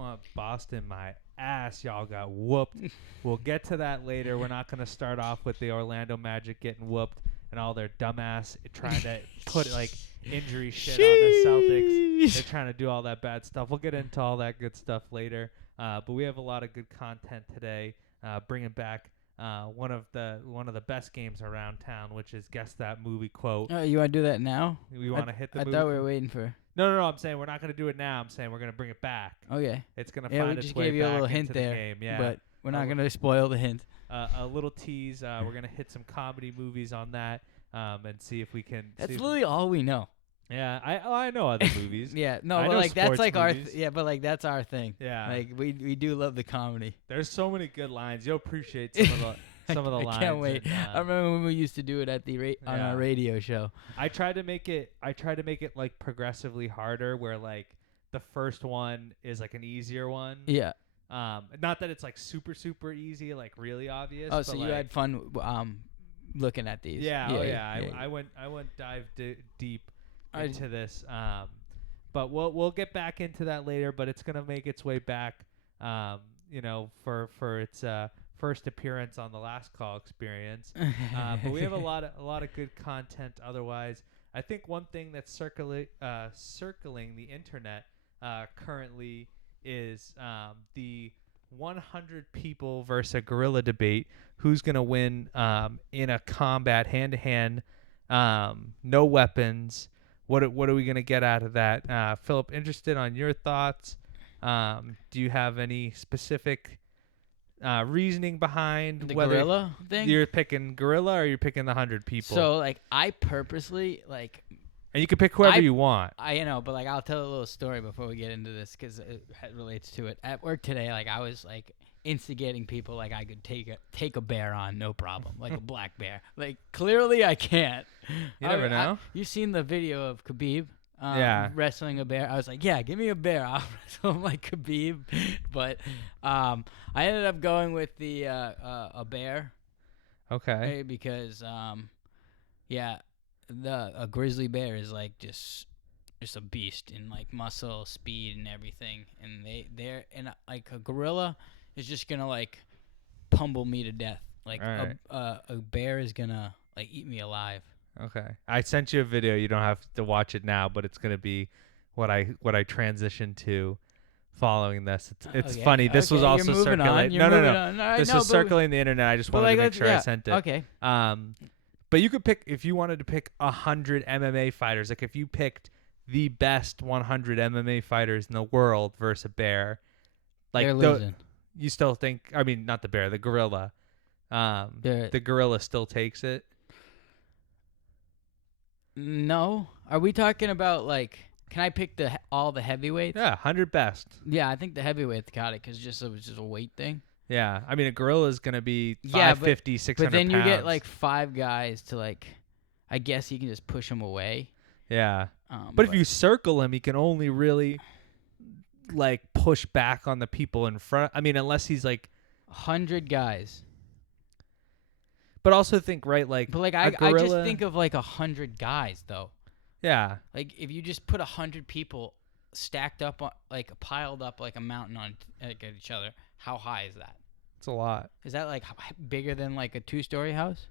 want Boston my ass. Y'all got whooped. We'll get to that later. We're not going to start off with the Orlando Magic getting whooped and all their dumbass trying to put like injury shit on the Celtics. They're trying to do all that bad stuff. We'll get into all that good stuff later. But we have a lot of good content today. Bringing back one of the best games around town, which is Guess That Movie Quote. Oh, you want to do that now? We want to hit the I movie. thought we were waiting for... No. I'm saying we're not going to do it now. I'm saying we're going to bring it back. Okay. It's going to Yeah, we find its just way gave you a back little into hint the there, game. Yeah. but we're not going to spoil the hint. A little tease. We're going to hit some comedy movies on that and see if we can. That's literally all we know. Yeah, I know other movies. Yeah, no, I but know like that's sports like movies. but like that's our thing. Yeah. Like we do love the comedy. There's so many good lines. You'll appreciate some of the lines. I can't wait. And, I remember when we used to do it at on our radio show. I tried to make it like progressively harder, where like the first one is like an easier one. Yeah. Not that it's like super super easy, like really obvious. Oh, so you had fun looking at these. Yeah. I went dive deep into this. But we'll get back into that later. But it's gonna make its way back. For its first appearance on the Last Call Experience. But we have a lot of good content. Otherwise, I think one thing that's circling the internet currently is the 100 people versus a gorilla debate. Who's gonna win in a combat hand-to-hand, no weapons? What are we gonna get out of that? Philip, interested on your thoughts. Do you have any specific reasoning behind the whether gorilla thing? You're picking gorilla or you're picking the 100 people? So like I purposely like. And you can pick whoever you want. I know, but like I'll tell a little story before we get into this because it relates to it. At work today, like I was like instigating people like I could take a bear on, no problem, like a black bear. Like clearly I can't. You never know. You seen the video of Khabib? Wrestling a bear. I was like, yeah, give me a bear. I'll wrestle him like Khabib. But I ended up going with the a bear. Okay. Because a grizzly bear is like just a beast in like muscle, speed, and everything. And they're like a gorilla is just gonna like pummel me to death. Like a bear is gonna like eat me alive. Okay. I sent you a video. You don't have to watch it now, but it's gonna be what I transitioned to following this. It's funny. This was also circulating. No. This was circulating the internet. I just wanted to make sure I sent it. Okay. But you could pick, if you wanted to pick 100 MMA fighters, like if you picked the best 100 MMA fighters in the world versus a bear, like they're losing. You still think? I mean, not the bear, the gorilla. The gorilla still takes it. No, are we talking about like? Can I pick all the heavyweights? Yeah, 100 best. Yeah, I think the heavyweights got it because it was just a weight thing. Yeah, I mean a gorilla is gonna be 550, 600 But then pounds. you get like 5 guys to like, I guess you can just push them away. Yeah, but if you circle him, he can only really like push back on the people in front. I mean, unless he's like 100 guys. But also think like. But like I just think of like 100 guys though. Yeah. Like if you just put 100 people stacked up on, like piled up like a mountain on like, at each other, how high is that? It's a lot. Is that like bigger than like a 2-story house?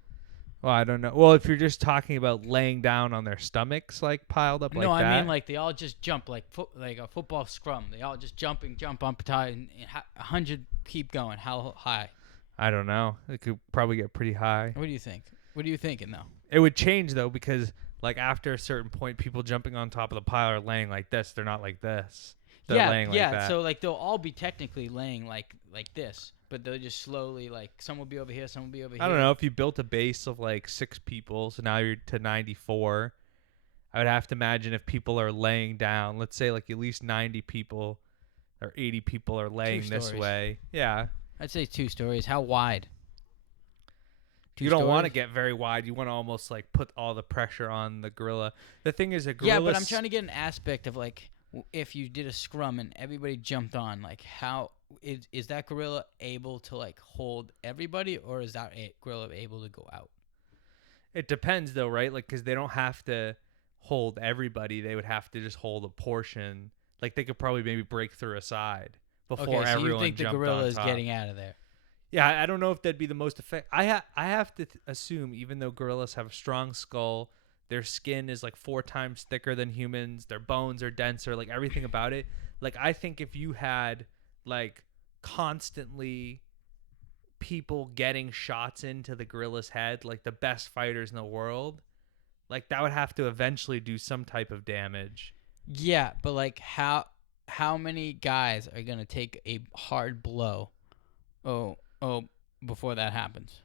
Well, I don't know. Well, if you're just talking about laying down on their stomachs, like piled up like that. No, I mean like they all just jump like a football scrum. They all just jump up high, and 100 keep going. How high? I don't know. It could probably get pretty high. What do you think? What are you thinking though? It would change though because like after a certain point, people jumping on top of the pile are laying like this. They're not like this. They're laying like that. So like they'll all be technically laying like this, but they'll just slowly like some will be over here, some will be over here. I don't know if you built a base of like 6 people, so now you're to 94. I would have to imagine if people are laying down, let's say like at least 90 people or 80 people are laying this way. Yeah. I'd say 2 stories. How wide? You don't want to get very wide. You want to almost like put all the pressure on the gorilla. The thing is, a gorilla. Yeah, but I'm trying to get an aspect of like if you did a scrum and everybody jumped on, like how is that gorilla able to like hold everybody, or is that gorilla able to go out? It depends though, right? Like because they don't have to hold everybody. They would have to just hold a portion. Like they could probably maybe break through a side. before Okay, so you everyone think the jumped gorilla on is top. getting out of there? Yeah, I don't know if that'd be the most effective. I have to assume, even though gorillas have a strong skull, their skin is like 4 times thicker than humans. Their bones are denser. Like everything about it. Like I think if you had like constantly people getting shots into the gorilla's head, like the best fighters in the world, like that would have to eventually do some type of damage. Yeah, but like how many guys are gonna take a hard blow? Oh, before that happens.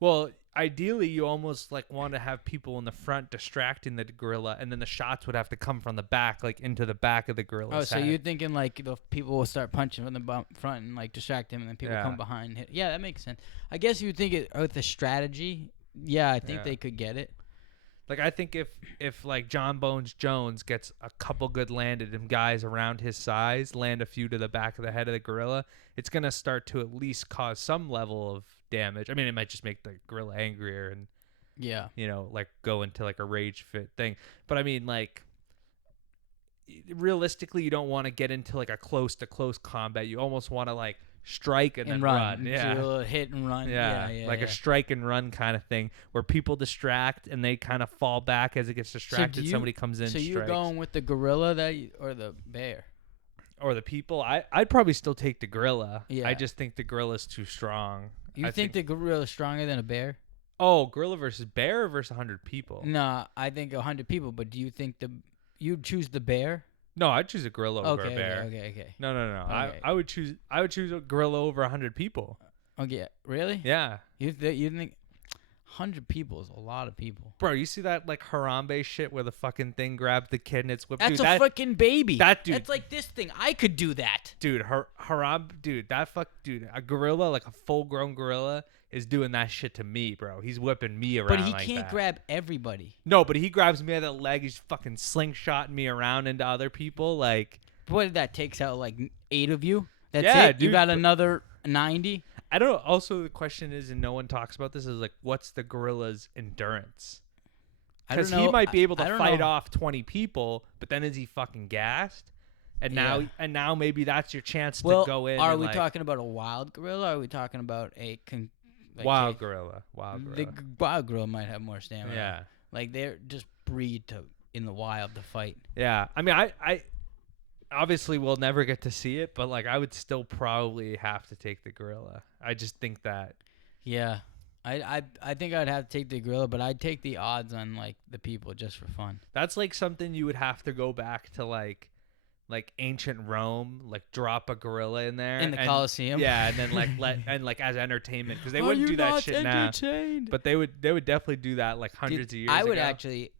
Well, ideally, you almost like want to have people in the front distracting the gorilla, and then the shots would have to come from the back, like into the back of the gorilla's Oh, so head. you're thinking like the people will start punching from the front and like distract him, and then people Yeah. come behind. Hit. Yeah, that makes sense. I guess you think it with the strategy. Yeah, I think Yeah. they could get it. Like I think if like John Bones Jones gets a couple good landed and guys around his size land a few to the back of the head of the gorilla, it's gonna start to at least cause some level of damage. I mean, it might just make the gorilla angrier and Yeah. like go into like a rage fit thing. But I mean, like realistically, you don't want to get into like a close to close combat. You almost want to like strike and then run. Do Yeah. a little hit and run. Yeah, like yeah. a strike and run kind of thing where people distract and they kind of fall back as it gets distracted. Somebody comes in, So you're strikes. going with the gorilla or the bear? Or the people. I'd probably still take the gorilla. Yeah. I just think the gorilla's too strong. You think the gorilla is stronger than a bear? Oh, gorilla versus bear versus 100 people? No, I think 100 people. But do you think you'd choose the bear? No, I'd choose a gorilla over a bear. Okay. No. Okay. I would choose a gorilla over 100 people. Okay, really? Yeah. You think 100 people is a lot of people? Bro, you see that like Harambe shit where the fucking thing grabs the kid and it's whipped? That's dude, a fucking baby. That dude. That's like this thing. I could do that. Dude, dude, a gorilla, like a full-grown gorilla, is doing that shit to me, bro. He's whipping me around. But he like can't that. grab everybody. No, but he grabs me at the leg. He's fucking slingshotting me around into other people. Like, What that takes out like 8 of you? That's Yeah, it. You dude, got but- another 90. I don't know. Also, the question is, and no one talks about this, is like, what's the gorilla's endurance? I don't Because know. he might be able I to don't fight know. off 20 people, but then is he fucking gassed? And Yeah. now maybe that's your chance Well, to go in. are and we like, talking about a wild gorilla? Or are we talking about wild gorilla? Wild The gorilla. wild gorilla might have more stamina. Yeah. Like they're just breed in the wild to fight. Yeah. I mean, I obviously we'll never get to see it, but like I would still probably have to take the gorilla. I just think that. Yeah. I think I'd have to take the gorilla, but I'd take the odds on like the people just for fun. That's like something you would have to go back to like ancient Rome, like drop a gorilla in there In the and- Colosseum? Yeah, and then like as entertainment because they Are wouldn't you do that not shit now. entertained? But they would definitely do that like hundreds of years I would ago. actually.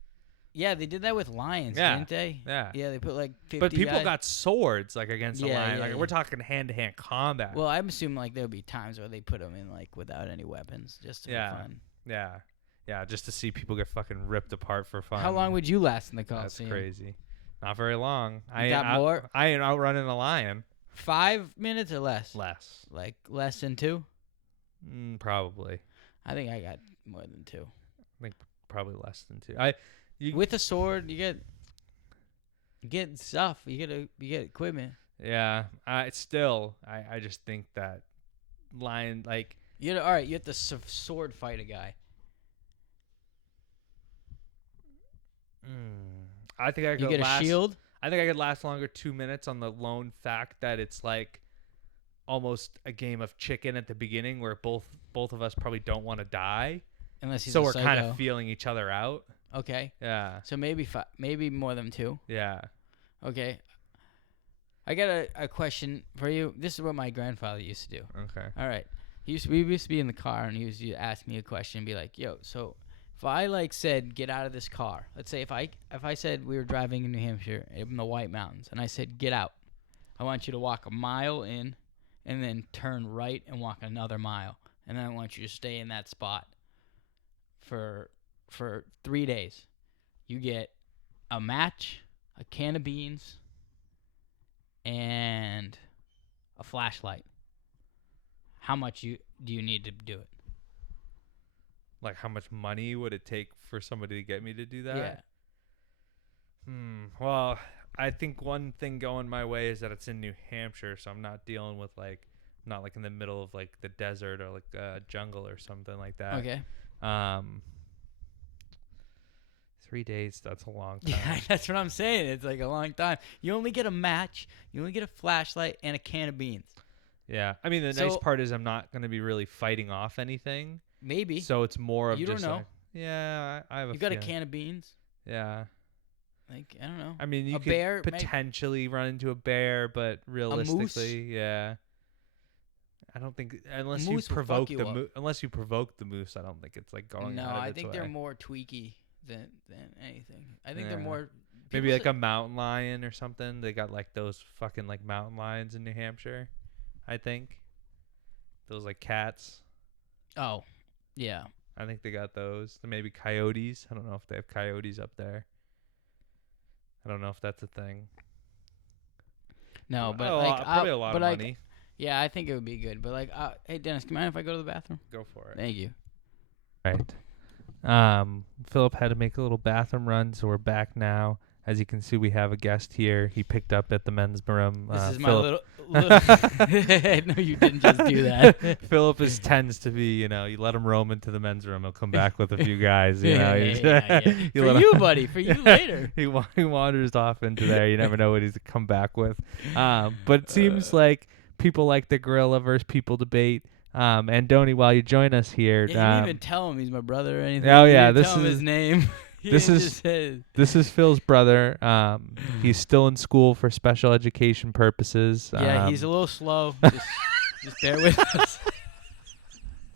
Yeah, they did that with lions, Yeah. didn't they? Yeah. Yeah, they put like 50 But people guys. got swords like against a Yeah, lion. yeah, Like yeah. we're talking hand-to-hand combat. Well, I'm assuming like there would be times where they put them in like without any weapons, just for Yeah. fun. yeah, just to see people get fucking ripped apart for fun. How long would you last in the That's Coliseum? crazy. Not very long. got more? I ain't outrunning a lion. 5 minutes or less? Less. Like less than 2? Probably. I think I got more than 2. Probably less than 2. With a sword, you get stuff. You get equipment. Yeah. I just think that lion like. All right. You have to sword fight a guy. I think I could You get last. a shield. I think I could last longer 2 minutes on the lone fact that it's like almost a game of chicken at the beginning where both of us probably don't want to die. Unless he's So a we're kind psycho. of feeling each other out. Okay. Yeah. So maybe more than 2. Yeah. Okay. I got a question for you. This is what my grandfather used to do. Okay. All right. We used to be in the car, and he used to ask me a question and be like, yo, so if I, like, said, get out of this car. Let's say if I said we were driving in New Hampshire in the White Mountains, and I said, get out. I want you to walk a mile in and then turn right and walk another mile. And then I want you to stay in that spot for 3 days. You get a match, a can of beans, and a flashlight. How much do you need to do it? Like how much money would it take for somebody to get me to do that? Yeah. Well, I think one thing going my way is that it's in New Hampshire, so I'm not dealing with not like in the middle of like the desert or like jungle or something like that. Okay. 3 days, that's a long time. Yeah, that's what I'm saying. It's like a long time. You only get a match, you only get a flashlight, and a can of beans. Yeah. I mean, the So- nice part is I'm not going to be really fighting off anything. Maybe. So it's more of You don't just know. like, yeah, I have a You got a feeling. can of beans. Yeah. Like, I don't know. I mean, you A could bear, potentially run into a bear, but realistically, yeah. I don't think unless you moose will fuck provoke you the up. unless you provoke the moose, I don't think it's like going No, out of I its think way. they're more tweaky than anything. I think they're Yeah. more. Maybe people like say- a mountain lion or something. They got like those fucking like mountain lions in New Hampshire, I think. Those like cats. Oh, yeah. I think they got those. Maybe coyotes. I don't know if they have coyotes up there. I don't know if that's a thing. No, but Oh, like probably a lot but of like, money. Yeah, I think it would be good. But like, hey Dennis, do you mind if I go to the bathroom? Go for it. Thank you. Right. Philip had to make a little bathroom run, so we're back now. As you can see, we have a guest here. He picked up at the men's room. This is my Philip, little. No, you didn't just do that. Philip tends to be, you let him roam into the men's room. He'll come back with a few guys. You know, Yeah. You For let you, him- buddy. For you later. he wanders off into there. You never know what he's come back with. But it seems like people like the gorilla versus people debate. Andoni, while you join us here, Yeah, you didn't even tell him he's my brother or anything. Oh, You yeah, didn't this tell him is- his name. this is- this is Phil's brother. He's still in school for special education purposes. Yeah, he's a little slow. Just bear with us.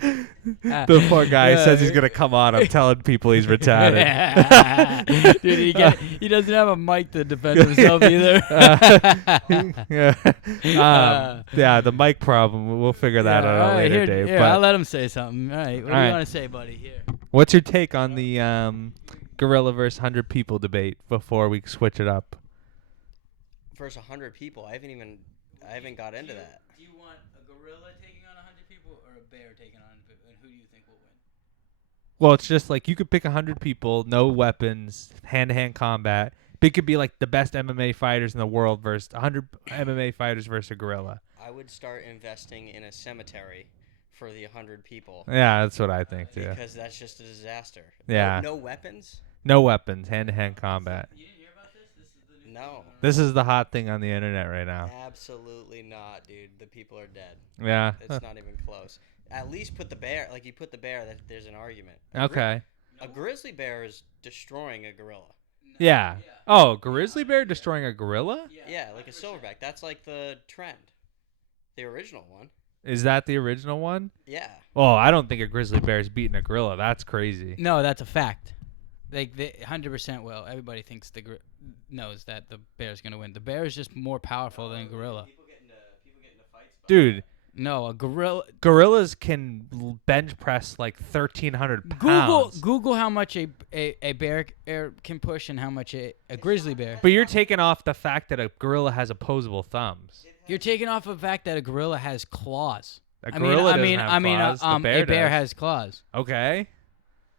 The poor guy says he's gonna come on. I'm telling people he's retarded. Dude, he doesn't have a mic to defend himself either. Yeah, the mic problem. We'll figure that out all right, later, here, Dave. Here, But I'll let him say something. All right, what do All you right. want to say, buddy? Here. what's your take on the gorilla versus 100 people debate before we switch it up? Versus 100 people. I haven't got into that. Do you want a gorilla taking on 100 people or a bear taking on 100 people? And who do you think will win? Well, it's just like you could pick 100 people, no weapons, hand-to-hand combat. But it could be like the best MMA fighters in the world versus 100 MMA fighters versus a gorilla. I would start investing in a cemetery for the 100 people Yeah, that's what I think too. because that's just a disaster. Yeah. No weapons? No weapons, hand-to-hand combat. You didn't hear about this? This is the new No. This is the hot thing on the internet right now. Absolutely not, dude. The people are dead. Yeah. It's not even close. At least put the bear, like you put the bear, that there's an argument. A Okay. grizzly bear is destroying a gorilla. Yeah. Oh, grizzly bear destroying a gorilla? Yeah, like a silverback. That's like the trend. The original one. Is that the original one? Yeah. Oh, I don't think a grizzly bear is beating a gorilla. That's crazy. No, that's a fact. Like, they 100% will. Everybody thinks knows that the bear's going to win. The bear is just more powerful than a gorilla. People get into fights. Dude, No, a gorilla. gorillas can bench press like 1,300 pounds. Google how much a bear can push and how much a grizzly bear. But you're taking off the fact that a gorilla has opposable thumbs. You're taking off the fact that a gorilla has claws. A gorilla doesn't have claws. The a bear does. has claws. Okay.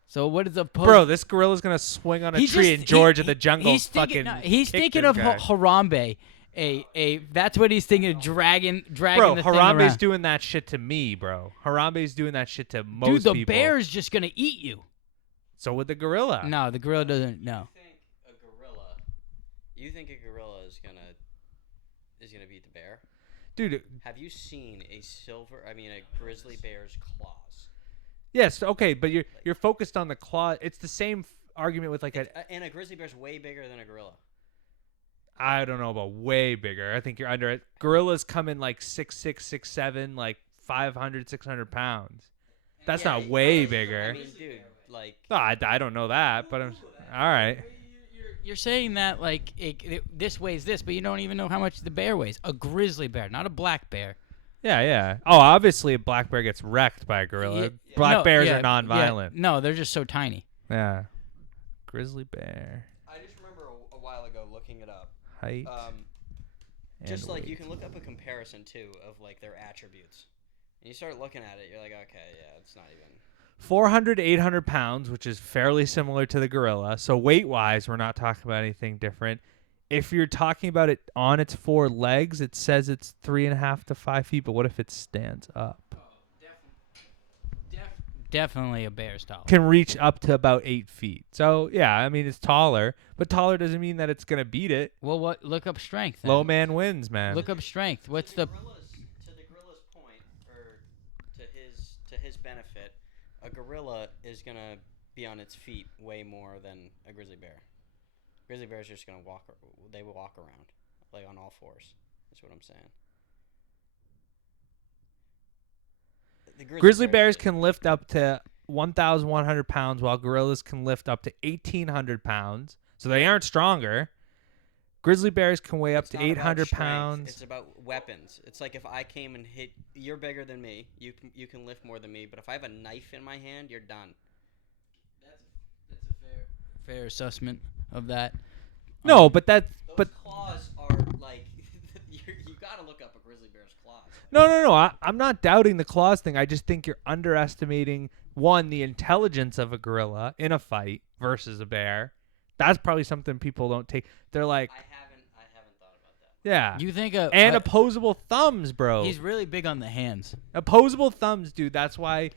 So what is the Bro, this gorilla's going to swing on a tree in Georgia the jungle. He's thinking, he's kick thinking this of guy. Harambe. That's what he's thinking of dragging Bro, the thing Harambe's around. doing that shit to me, bro. Harambe's doing that shit to most Dude, the people. bear's just gonna eat you. So would the gorilla. No, the gorilla doesn't. No. You think a gorilla is gonna beat the bear? Dude, Have you seen a grizzly bear's claws? yes, okay, but you're focused on the claw. It's the same argument with like And a grizzly bear's way bigger than a gorilla. I don't know about way bigger. I think you're under it. Gorillas come in like 6'6", 6'7", like 500, 600 pounds. That's Yeah, not way I bigger. mean, dude, like No, I don't know that, but all right. You're saying that like this weighs this, but you don't even know how much the bear weighs. A grizzly bear, not a black bear. Yeah, yeah. Oh, obviously a black bear gets wrecked by a gorilla. Yeah, Black no, bears yeah, are non-violent. yeah. No, they're just so tiny. Yeah. Grizzly bear I just remember a while ago looking it up. height. and Just like you weight. can look up a comparison too of like their attributes, and you start looking at it, you're like, okay, yeah, it's not even. 400 to 800 pounds, which is fairly similar to the gorilla. So weight-wise, we're not talking about anything different. if you're talking about it on its 4 legs, it says it's 3.5 to 5 feet. But what if it stands up? Definitely a bear's taller. Can reach up to about 8 feet. So yeah, I mean it's taller, but taller doesn't mean that it's gonna beat it. Well, what? Look up strength. Then. Low man wins, man. Look up strength. What's to the the? gorilla's point, or to his benefit, a gorilla is gonna be on its feet way more than a grizzly bear. Grizzly bears are just gonna walk. They will walk around like on all fours. That's what I'm saying. The Grizzly bears can lift up to 1,100 pounds, while gorillas can lift up to 1,800 pounds. So they aren't stronger. Grizzly bears can weigh up It's to not about 800 strength, pounds. It's about weapons. It's like if I came and hit, you're bigger than me. You can lift more than me. But if I have a knife in my hand, you're done. That's a fair assessment of that. No, but Those claws are like you gotta look up a grizzly bear's claws. No. I'm not doubting the claws thing. I just think you're underestimating, one, the intelligence of a gorilla in a fight versus a bear. That's probably something people don't take. They're like, I haven't thought about that. yeah. You think And opposable thumbs, bro. he's really big on the hands. Opposable thumbs, dude. That's why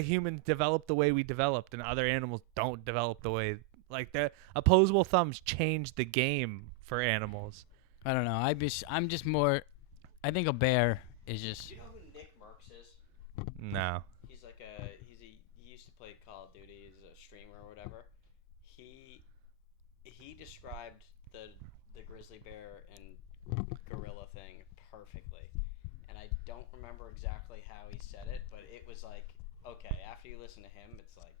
humans develop the way we developed, and other animals don't develop the way. Like the opposable thumbs changed the game for animals. I don't know. I'm just more. I think a bear is just. Do you know who Nick Merckx is? No. He used to play Call of Duty. He's a streamer or whatever. He described the grizzly bear and gorilla thing perfectly, and I don't remember exactly how he said it, but it was like, okay, after you listen to him, it's like,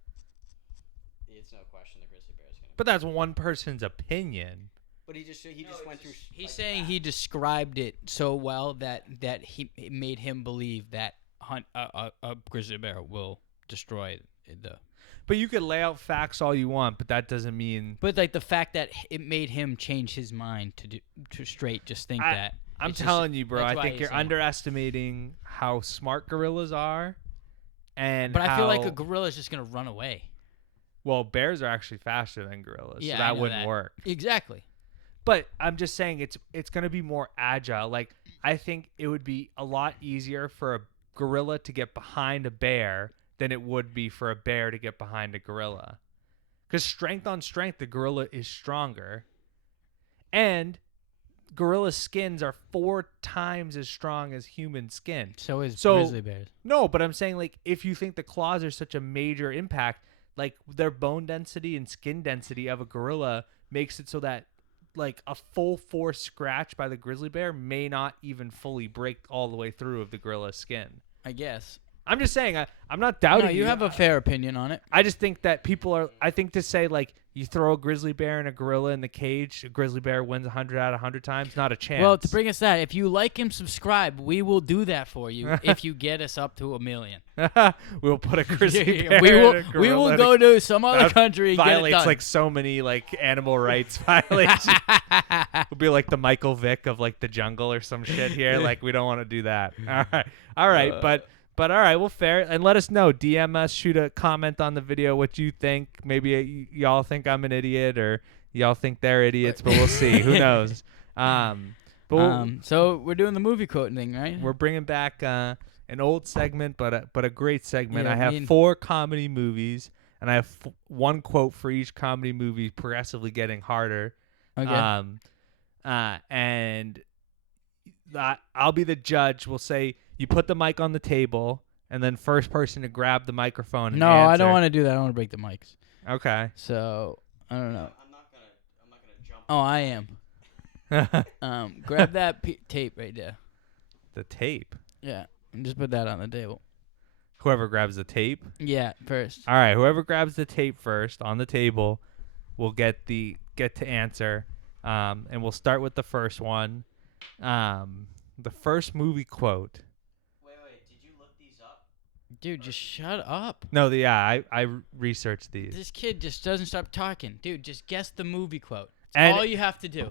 it's no question the grizzly bear is gonna. But that's one person's opinion. But he just went through. He's like, saying facts. he described it so well that it made him believe that a grizzly bear will destroy the. But you could lay out facts all you want, but that doesn't mean. But like the fact that it made him change his mind to straight just think that. I'm It's just- telling you, bro. that's I why think he's you're saying- underestimating how smart gorillas are, and But I feel like how- a gorilla is just gonna run away. Well, bears are actually faster than gorillas, Yeah, so I that know wouldn't that. work. Exactly. But I'm just saying it's going to be more agile. Like I think it would be a lot easier for a gorilla to get behind a bear than it would be for a bear to get behind a gorilla. Cuz strength on strength, the gorilla is stronger. And gorilla skins are 4 times as strong as human skin. So is So- grizzly bears. No, but I'm saying like if you think the claws are such a major impact, like their bone density and skin density of a gorilla makes it so that like a full force scratch by the grizzly bear may not even fully break all the way through of the gorilla's skin. I guess. I'm just saying I'm not doubting No, you have a fair opinion on it. I just think that people are I think to say like you throw a grizzly bear and a gorilla in the cage, a grizzly bear wins 100 out of 100 times, not a chance. Well, to bring us that, if you like and subscribe, we will do that for you if you get us up to 1 million. we'll put a grizzly bear we will. and a We gorilla will in a go to some other That country and get it violates done. like so many like animal rights violations. We'll be like the Michael Vick of like the jungle or some shit here. Like we don't want to do that. All right, but all right, well, fair. And let us know. DM us, shoot a comment on the video what you think. Maybe y'all think I'm an idiot or y'all think they're idiots, but we'll see. Who knows? So we're doing the movie quote thing, right? We're bringing back an old segment, but a great segment. Yeah, I have 4 comedy movies, and I have 1 quote for each comedy movie, progressively getting harder. Okay. And I'll be the judge. We'll say you put the mic on the table, and then first person to grab the microphone. And No, I answer. don't want to do that. I don't want to break the mics. Okay. So I don't know. I'm not gonna jump. Oh, I am. Grab that tape right there. The tape. Yeah, and just put that on the table. Whoever grabs the tape. Yeah, first. All right. Whoever grabs the tape first on the table will get to answer. And we'll start with the first one. The first movie quote. Wait. Did you look these up? Dude, just shut up. No, I researched these. This kid just doesn't stop talking. Dude, just guess the movie quote. That's And- all you have to do.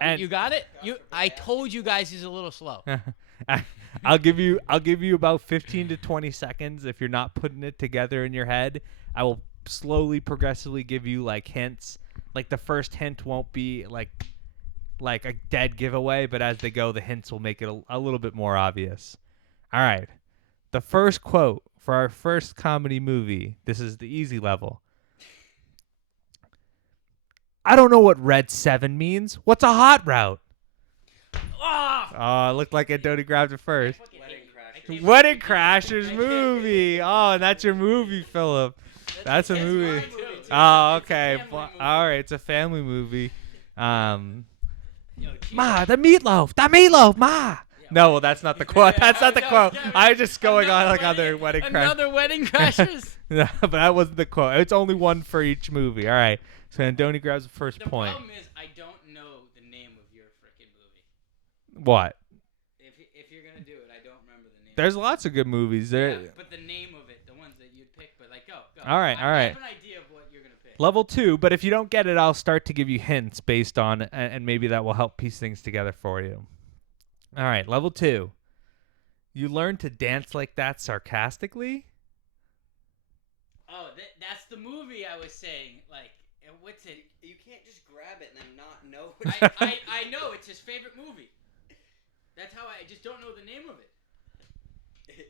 And You got it? I told you guys he's a little slow. I'll give you about 15 to 20 seconds if you're not putting it together in your head. I will slowly progressively give you like hints like the first hint won't be like a dead giveaway, but as they go, the hints will make it a little bit more obvious. All right. The first quote for our first comedy movie. This is the easy level. I don't know what red 7 means. What's a hot route? Oh, it looked like Adoni grabbed it first. Wedding Crashers movie. Oh, and that's your movie, Philip. That's a movie. Oh, okay. All right, it's a family movie. Ma, the meatloaf, Ma. No, well, that's not the quote. That's not the quote. I was just going on like other Wedding Crashers. Another Wedding Crashers? No, but that wasn't the quote. It's only one for each movie. All right. So Andoni grabs the first point. The problem is I don't know the name of your freaking movie. What? If you're gonna do it, I don't remember the name. There's lots of good movies. Yeah, but the name of it, the ones that you'd pick, but like go. All right. I have an idea of what you're gonna pick. Level 2, but if you don't get it, I'll start to give you hints based on, and maybe that will help piece things together for you. All right, level 2. You learn to dance like that sarcastically? Oh, that's the movie I was saying. Like, what's it? You can't just grab it and then not know. I know it's his favorite movie. That's how I just don't know the name of it.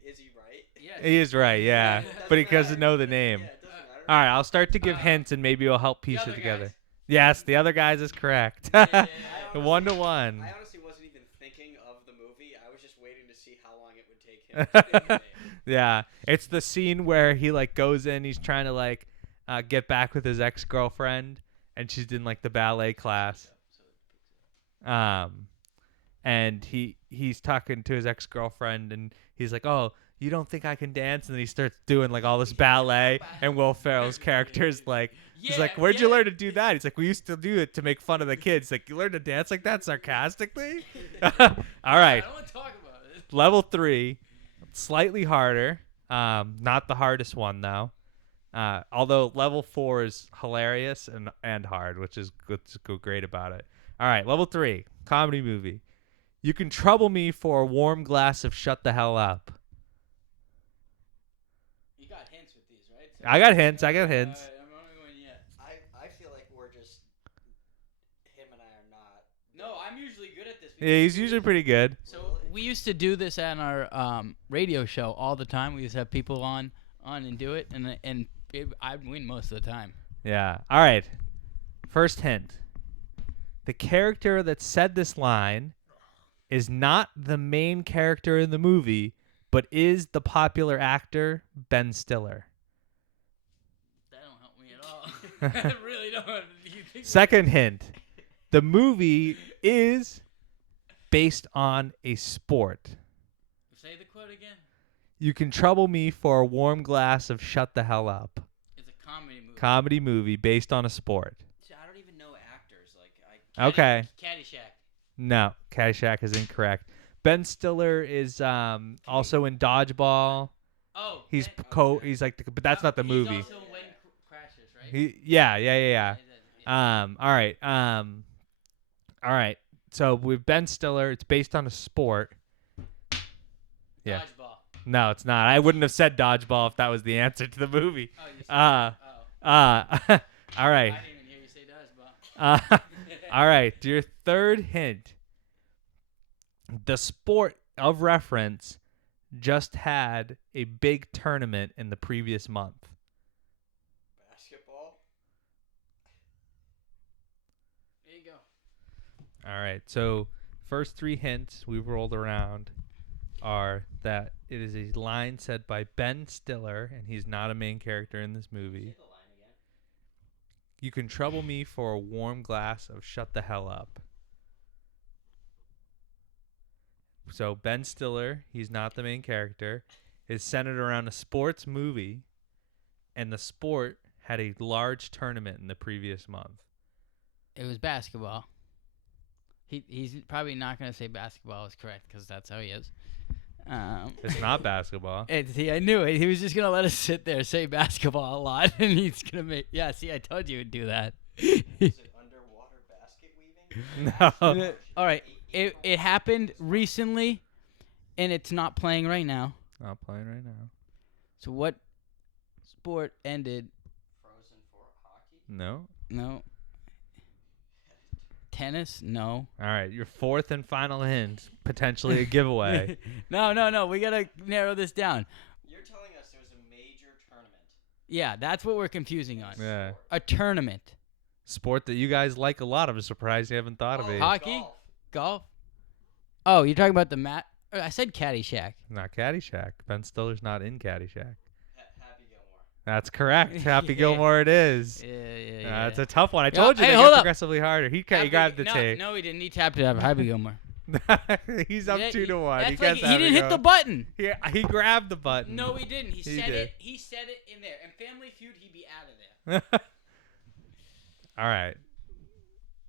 Is he right? Yeah. He is right, yeah. But he doesn't know the name. Yeah, it doesn't matter. All right, I'll start to give hints, and maybe it'll help piece it together. Guys. Yes, the other guys is correct. Yeah. 1-1. I honestly wasn't even thinking of the movie. I was just waiting to see how long it would take him to think of the name. Yeah, it's the scene where he like goes in. He's trying to like get back with his ex-girlfriend, and she's in like the ballet class. And he's talking to his ex-girlfriend, and he's like, "Oh, you don't think I can dance?" And then he starts doing like all this ballet, and Will Ferrell's character's like, he's like, "Where'd you learn to do that?" He's like, "We used to do it to make fun of the kids." He's like, "You learned to dance like that sarcastically?" All right, I don't want to talk about it. level 3, slightly harder. Not the hardest one though. Although level 4 is hilarious and hard, which is great about it. All right, level 3, comedy movie. You can trouble me for a warm glass of shut the hell up. You got hints with these, right? I got hints. All right, I'm only going yet. I feel like we're just him and I are not. No, I'm usually good at this. Yeah, he's usually pretty good. So we used to do this at our radio show all the time. We used to have people on and do it, and I'd win most of the time. Yeah. All right. First hint. The character that said this line is not the main character in the movie, but is the popular actor Ben Stiller. That don't help me at all. I really don't. Second hint. The movie is based on a sport. Say the quote again. You can trouble me for a warm glass of shut the hell up. It's a comedy movie. Comedy movie based on a sport. See, I don't even know actors. Like Okay. Caddyshack. No, Caddyshack is incorrect. Ben Stiller is also in Dodgeball. Oh. He's Ben- he's like but that's not the movie. He's also in Wedding Crashers, right? Yeah. Yeah. All right. So with Ben Stiller, it's based on a sport. Yeah. Dodgeball. No, it's not. I wouldn't have said Dodgeball if that was the answer to the movie. Oh, you said All right. I didn't even hear you say Dodgeball. All right. Your third hint. The sport of reference just had a big tournament in the previous month. basketball. There you go. All right. So first 3 hints we've rolled around are that it is a line said by Ben Stiller, and he's not a main character in this movie. Say the line again. You can trouble me for a warm glass of shut the hell up. So Ben Stiller, he's not the main character, is centered around a sports movie, and the sport had a large tournament in the previous month. It was basketball. He's probably not going to say basketball is correct because that's how he is. It's not basketball. See, I knew it. He was just going to let us sit there, say basketball a lot, and he's going to make... Yeah, see, I told you he would do that. Is it underwater basket weaving? No. All right. It happened recently, and it's not playing right now. Not playing right now. So what sport ended? Frozen for hockey? No. No. Tennis? No. All right, your fourth and final hint, potentially a giveaway. No. We gotta narrow this down. You're telling us there's a major tournament. Yeah, that's what we're confusing on. Yeah. A tournament. Sport that you guys like a lot. I'm surprised you haven't thought of it. Hockey? Golf? Oh, you're talking about the mat? I said Caddyshack. Not Caddyshack. Ben Stiller's not in Caddyshack. Happy Gilmore. That's correct. Happy Gilmore it is. Yeah. It's a tough one. I Yeah, told you hey, they hold get up. progressively harder. He grabbed the tape. No, he didn't. He tapped it up. Happy Gilmore. He's up Yeah, 2-1. That's He like gets he didn't hit the button. He grabbed the button. No, he didn't. He said did. it. He said it in there. And Family Feud, he'd be out of there. All right.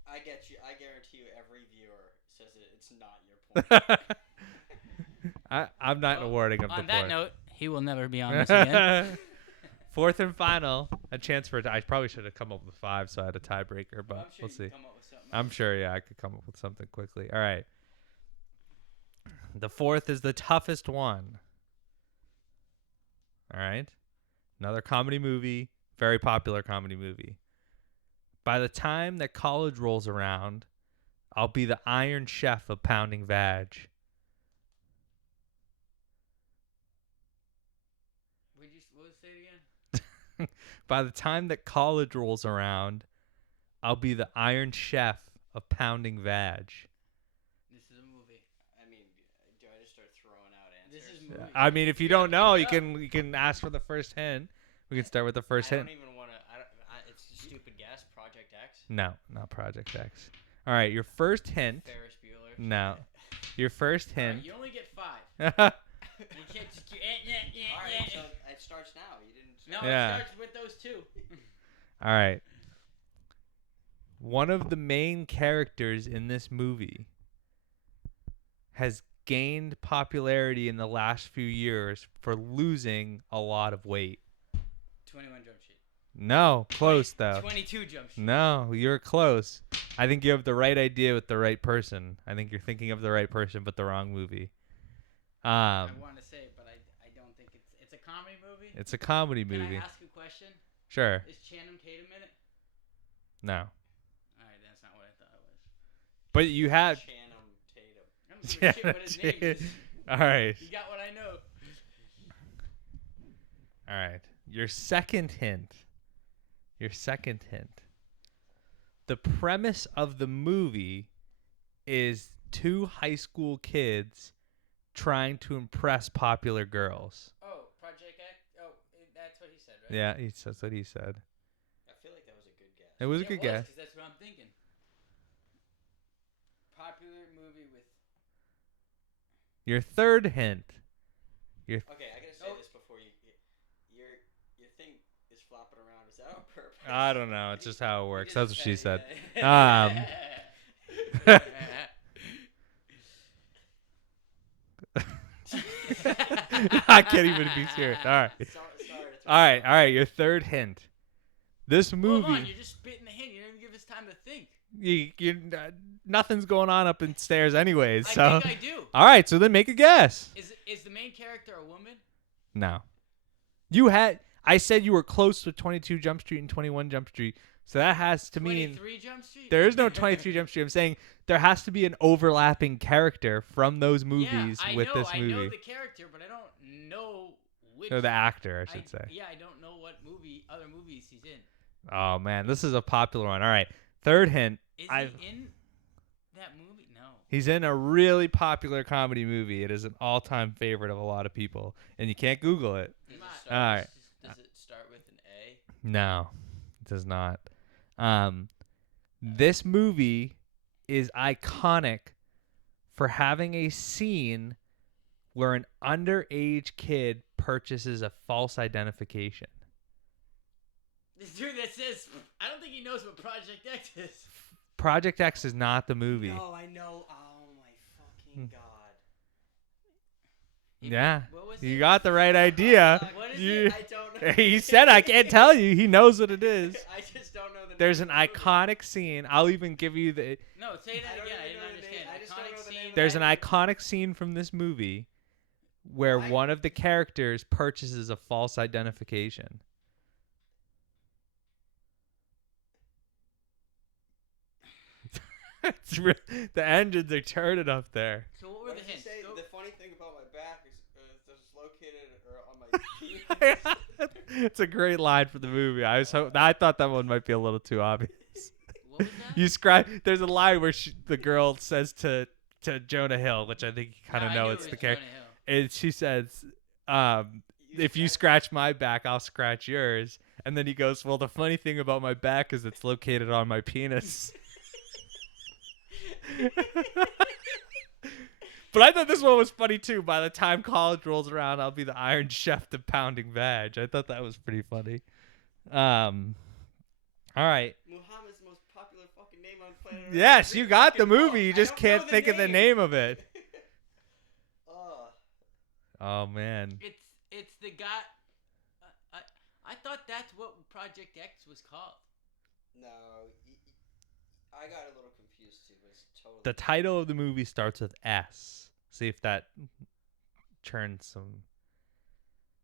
I get you. I guarantee you, every viewer says it's not your point. I'm not Well, awarding him the On that point. note, he will never be on this again. Fourth and final, a chance for. I probably should have come up with 5, so I had a tiebreaker, but I'm sure we'll you see. can come up with something I'm else. sure, yeah, I could come up with something quickly. All right. The fourth is the toughest one. All right. Another comedy movie, very popular comedy movie. By the time that college rolls around, I'll be the Iron Chef of pounding vag. What say it again? By the time that college rolls around, I'll be the Iron Chef of pounding vag. This is a movie. I mean, do I just start throwing out This answers? is movie. I mean, if you don't know, you can ask for the first hint. We can start with the first I hint. don't even want to. It's a stupid guess. Project X. No, not Project X. All right, your first hint. Ferris Bueller. No. Your first All right, hint. you only get 5. All You can't just do All right, so it starts now. You didn't. No, Yeah. it starts with those 2. right. One of the main characters in this movie has gained popularity in the last few years for losing a lot of weight. 21 Jump Street. No, close though. 22 Jump Street. No, you're close. I think you have the right idea with the right person. I think you're thinking of the right person, but the wrong movie. I want to say it, but I don't think it's a comedy movie. It's a comedy Can movie. I ask a question? Sure. Is Channing Tatum in it? No. All right, that's not what I thought it was. But you had. Channing Tatum. I don't give a shit what his name is. All right. You got what I know. All right. Your second hint. The premise of the movie is 2 high school kids trying to impress popular girls. Oh, Project X. Oh, that's what he said, right? Yeah, that's what he said. I feel like that was a good guess. It was a good guess. 'Cause that's what I'm thinking. Popular movie with. Your third hint. Okay, I gotta say Nope. this before your thing is flopping around. Is that on purpose? I don't know. It's just how it works. He That's just what she said. yeah. I can't even be serious. All right. Sorry. All right. Your third hint. This Hold movie. on, you're just spitting the hint. You didn't even give us time to think. Nothing's going on up in stairs anyways. So. I think I do. All right. So then make a guess. Is the main character a woman? No. I said you were close with 22 Jump Street and 21 Jump Street. So that has to mean 23 Jump Street? there is no 23 Jump Street. I'm saying there has to be an overlapping character from those movies yeah, with this I movie. know the character, but I don't know which. Or the actor, I should say. Yeah, I don't know what other movies he's in. Oh man, this is a popular one. All right. Third hint. Is he in that movie? No. He's in a really popular comedy movie. It is an all-time favorite of a lot of people, and you can't Google it. All right. Does it start with an A? No, it does not. This movie is iconic for having a scene where an underage kid purchases a false identification. This dude that says, I don't think he knows what Project X is. Project X is not the movie. No, I know. Oh my fucking god. Yeah, What was you it? got the right idea. What is You- it? I don't know. He said I can't tell you. He knows what it is. I just don't know the There's name an of the movie. iconic scene. I'll even give you the. No, say that I don't again. I even didn't know the name. understand. I just don't Iconic know the scene. name of There's an I- iconic scene from this movie where Why? one of the characters purchases a false identification. The engines are turning up there. So what were What the does he hints? say? Go- The funny thing about my back is it's located on my penis. It's a great line for the movie. I thought that one might be a little too obvious. What was that? You scribe. There's a line where the girl says to Jonah Hill, which I think you kind of I know knew it's it the was character. Jonah Hill. And she says, "If you scratch my back, I'll scratch yours." And then he goes, "Well, the funny thing about my back is it's located on my penis." But I thought this one was funny too. By the time college rolls around, I'll be the Iron Chef, the pounding vag. I thought that was pretty funny. All right. Muhammad's the most popular fucking name on planet Earth. Yes, Every you got the fucking book. movie. You I just don't know can't think of the name of it. Oh man. It's the guy. I thought that's what Project X was called. No, I got a little confused too, but it's totally. The title of the movie starts with S. See if that turns some.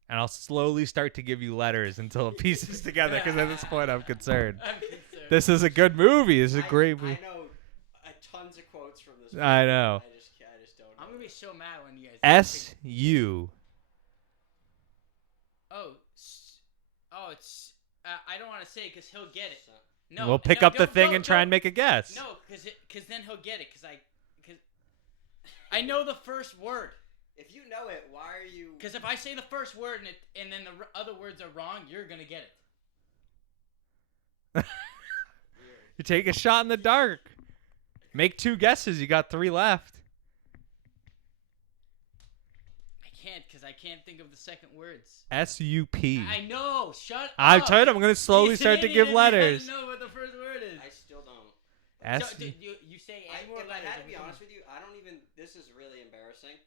And I'll slowly start to give you letters until it pieces together, because at this point I'm concerned. I'm concerned. This is a good movie. This is a great movie. I know tons of quotes from this movie. I know. I just don't know. I'm gonna be so mad when you guys. S-U. It's. I don't want to say because he'll get it. No. We'll pick no, up the don't- thing don't- and try don't- and make a guess. No, because then he'll get it. Because I know the first word. If you know it, why are you? Because if I say the first word and then the other words are wrong, you're gonna get it. You take a shot in the dark. Make 2 guesses. You got 3 left. I can't because I can't think of the second words. S-U-P. I know. Shut up. I'm telling you, I'm going to slowly He's start an to idiot give and letters. He doesn't know what the first word is. I still don't. S. So, you say any more If I letters? had to and be we can- honest with you, I don't even. This is really embarrassing.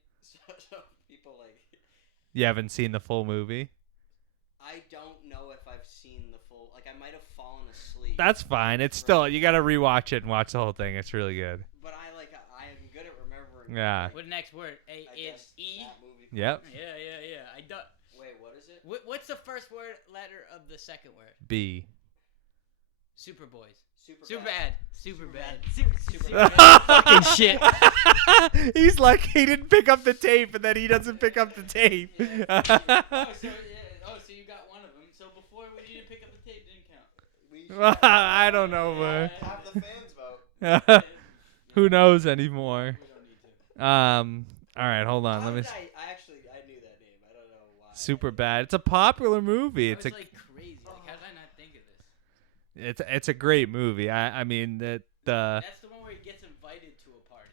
So people like. You haven't seen the full movie? I don't know if I've seen the full. Like I might have fallen asleep. That's fine. It's still, you got to rewatch it and watch the whole thing. It's really good. But I am good at remembering. Yeah. What next word? I It's guess E. that movie. Yep. Yeah. I don't. Wait, what is it? What's the first word letter of the second word? B. Superboys. Super Super bad. bad. Super bad. Super Super bad. bad. Fucking shit. He's like, he didn't pick up the tape, and then he doesn't pick up the tape. So you got one of them. So before when you didn't pick up the tape, didn't count. I don't know, man. Have the fans vote. Who knows anymore? We don't need to. All right, hold on. How Let me. did I knew that name. I don't know why. Super bad. It's a popular movie. It's It's a like crazy. Like, how did I not think of this? it's a great movie. I mean the That's the one where he gets invited to a party,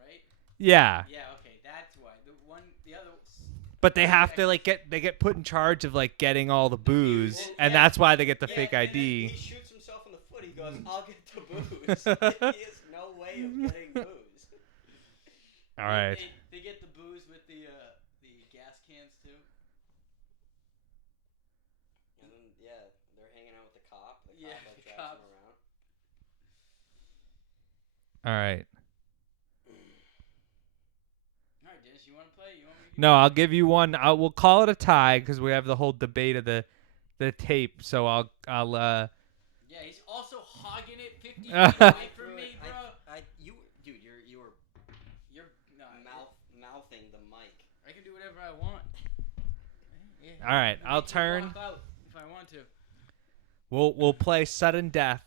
right? yeah. Yeah. Okay, that's why. The other. But they have to like get put in charge of like getting all the booze, Well, and yeah. that's why they get the Yeah, fake and then ID. He shoots himself in the foot. He goes, "I'll get the booze." He has no way of getting booze. All right. They get the booze with the gas cans too. And then they're hanging out with the cop. The Yeah, cop the drives cops. them around. All right. All right, Dennis, you want to play? You want me to? No, I'll give you one. We'll call it a tie because we have the whole debate of the tape. So I'll Yeah, he's also hogging it 50 feet away from me, bro. You were You're no. mouthing the mic. I can do whatever I want. Yeah. All right, I can I'll make you turn. walk out if I want to. We'll play sudden death.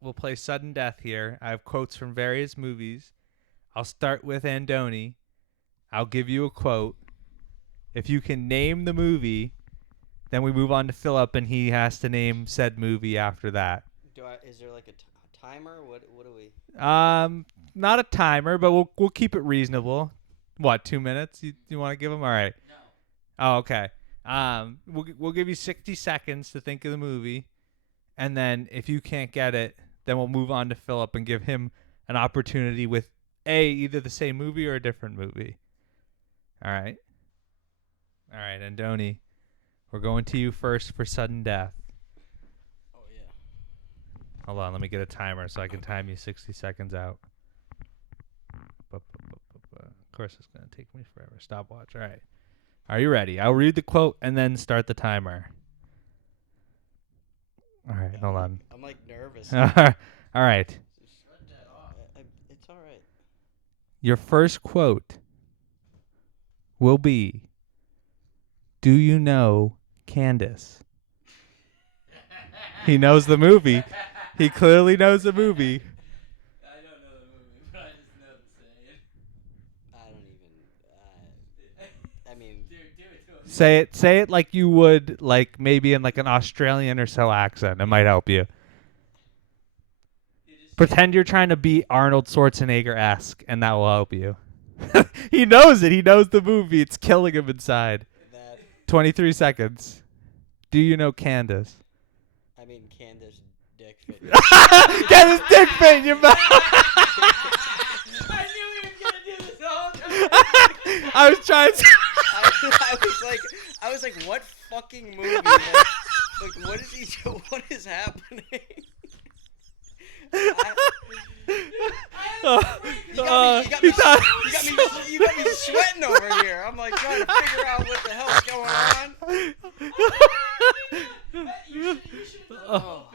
We'll play sudden death here. I have quotes from various movies. I'll start with Andoni. I'll give you a quote. If you can name the movie, then we move on to Philip, and he has to name said movie after that. Is there like a timer? What do we? Not a timer, but we'll keep it reasonable. What, 2 minutes? You want to give them? All right. No. Oh, okay. We'll give you 60 seconds to think of the movie, and then if you can't get it, then we'll move on to Philip and give him an opportunity with either the same movie or a different movie. All right. All right, Andoni, we're going to you first for sudden death. Oh yeah. Hold on, let me get a timer so I can time you 60 seconds out. Of course, it's going to take me forever. Stopwatch. All right. Are you ready? I'll read the quote and then start the timer. All right, hold on. I'm like nervous. All right. Shut that off. It's all right. Your first quote will be, "Do you know Candace?" He knows the movie. He clearly knows the movie. I don't know the movie, but I just know the saying. I don't even. I mean, Dude, do it to him. Say it like you would, like maybe in like an Australian or so accent. It might help you. Pretend you're trying to be Arnold Schwarzenegger-esque, and that will help you. He knows it. He knows the movie. It's killing him inside. that. 23 seconds. Do you know Candace? I mean, Candace dick fit. Candace dick fit in your mouth. I knew he was gonna do this the whole time. I was trying to. I was like, what fucking movie? Like, what is he? What is happening? You got me sweating over here. I'm like trying to figure out what the hell's going on.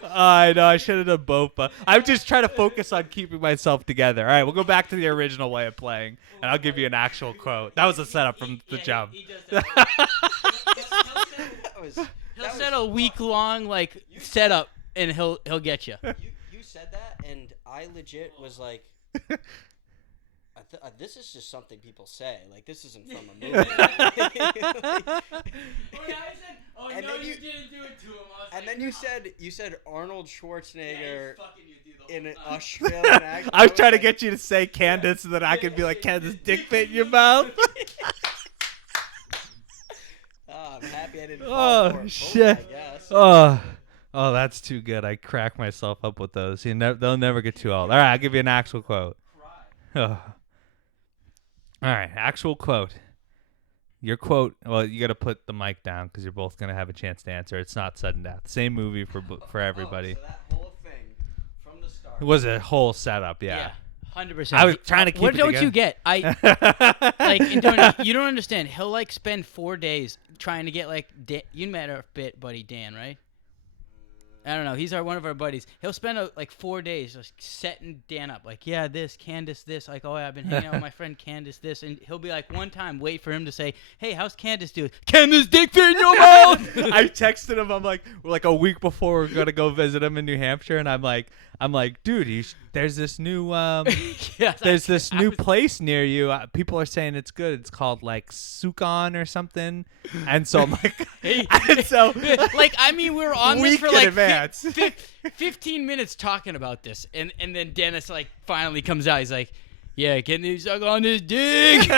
I know I should have done both, but I'm just trying to focus on keeping myself together. All right, we'll go back to the original way of playing, and I'll give you an actual quote. That was a setup from the jump. He does that. He'll set a week-long like setup, and he'll get you. You said that, and I legit was like, this is just something people say. Like, this isn't from a movie. And no, you didn't do it to him. And then you said Arnold Schwarzenegger in an time. Australian accent. I was trying to get you to say Candace so that I could be like, Candace dick fit in your mouth. I'm happy I didn't fall for it. Shit. I guess. Oh, that's too good. I crack myself up with those. They'll never get too old. All right, I'll give you an actual quote. All right, actual quote. Your quote. Well, you got to put the mic down because you're both gonna have a chance to answer. It's not sudden death. Same movie for everybody. So that whole thing from the start. It was a whole setup. Yeah. 100%. I was trying to keep What it don't together. you get? You don't understand. He'll like spend 4 days trying to get like you met our buddy Dan, right? I don't know. He's one of our buddies. He'll spend like 4 days just setting Dan up. Like, yeah, this, Candace, this. Like, oh, I've been hanging out with my friend Candace, this. And he'll be like, one time, wait for him to say, hey, how's Candace doing? Candace dick fit in your mouth! I texted him. I'm like a week before we're gonna go visit him in New Hampshire, and I'm like, dude, there's this new new place near you. People are saying it's good. It's called like Sukon or something. And so I'm like, and so like, I mean, we were on this week for in like advance. 15 minutes talking about this, and then Dennis like finally comes out. He's like, yeah, can you suck on his dick?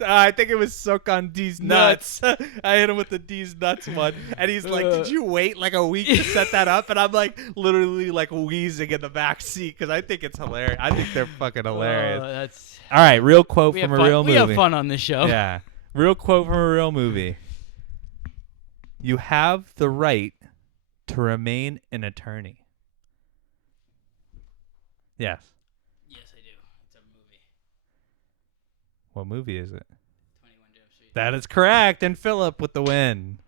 I think it was suck on D's nuts. I hit him with the D's nuts one, and he's like, "Did you wait like a week to set that up?" And I'm like, literally like wheezing in the back seat because I think it's hilarious. I think they're fucking hilarious. That's All right, real quote from a real movie. We have fun on this show. Yeah, real quote from a real movie. You have the right to remain an attorney. Yes. Yes, I do. It's a movie. What movie is it? 21 Jump Street. That is correct, and Philip with the win.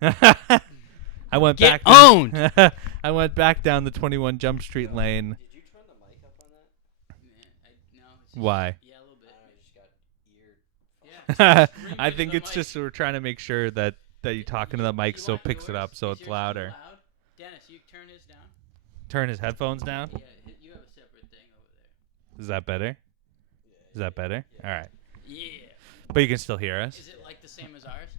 I went Get back. owned. I went back down the 21 Jump Street lane. Did you turn the mic up on that? No. It's just, Why? Yeah, a little bit. I just got eared. Yeah. I think it's just we're trying to make sure that you're talking to the mic so it picks it up so it's louder. Loud? Dennis, you turn his down. Turn his headphones down. Yeah, you have a separate thing over there. Is that better? Is that better? All right. Yeah. But you can still hear us. Is it like the same as ours?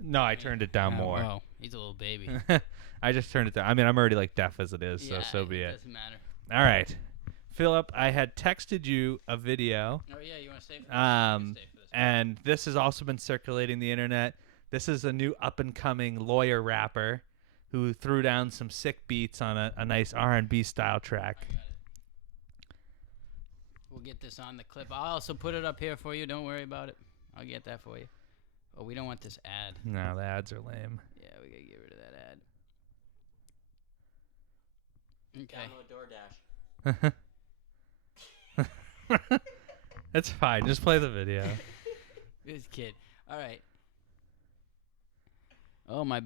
No, I turned it down more. Oh, he's a little baby. I just turned it down. I mean, I'm already like deaf as it is, so be it. Doesn't matter. All right. Philip, I had texted you a video. Oh yeah, you want to stay for this? And this has also been circulating the internet. This is a new up-and-coming lawyer rapper who threw down some sick beats on a nice R&B style track. I got it. We'll get this on the clip. I'll also put it up here for you. Don't worry about it. I'll get that for you. Oh, we don't want this ad. No, the ads are lame. Yeah, we gotta get rid of that ad. Okay. Download DoorDash. It's fine. Just play the video. This kid. All right. Oh, my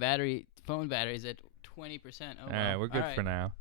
phone battery's at 20%. Oh, All right, we're good for now.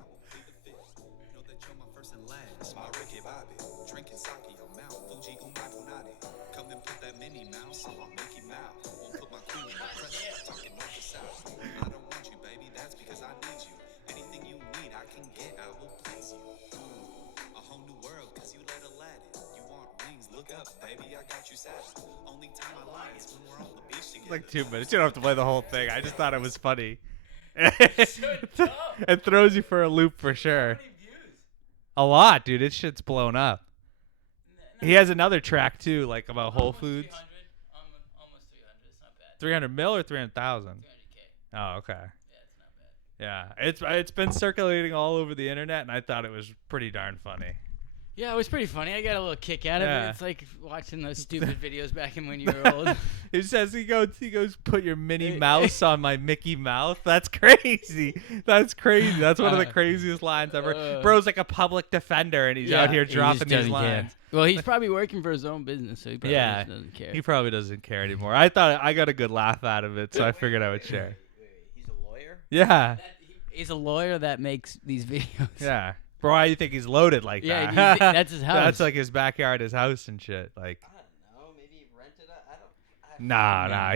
I won't plead the fifth. Know that you're my first and last. My Ricky Bobby. Drinking sake on Mount Fuji Umakunade. Come and put that Minnie Mouse on my Mickey Mouse. Won't put my queen in the press. Talking north to south. I don't want you, baby. That's because I need you. Anything you need, I can get. I will please you. A whole new world, cause you let Aladdin. You want rings? Look up, baby. I got you satin. Only time I lie is when we're on the beach together. Like 2 minutes. You don't have to play the whole thing. I just thought it was funny. So dumb. It throws you for a loop for sure. A lot, dude. This shit's blown up. He has another track too, like about Whole Foods. Almost 300. It's not bad. 300 mil or 300,000? 300K. Oh, okay. Yeah, it's not bad. Yeah, it's been circulating all over the internet, and I thought it was pretty darn funny. Yeah, it was pretty funny. I got a little kick out of Yeah. it. It's like watching those stupid videos back in when you were old. He says he goes put your Minnie Mouse on my Mickey Mouth. That's crazy. That's crazy. That's one of the craziest lines ever. Bro's like a public defender, and he's out here dropping these lines. Well, he's probably working for his own business, so he probably just doesn't care. He probably doesn't care anymore. I thought I got a good laugh out of it, so I figured I would share. Wait, he's a lawyer? Yeah, He's a lawyer that makes these videos. yeah. Bro, why do you think he's loaded like Yeah, that? that's his house. That's like his backyard, his house and shit. Like, I don't know. Maybe he rented it. I don't. nah.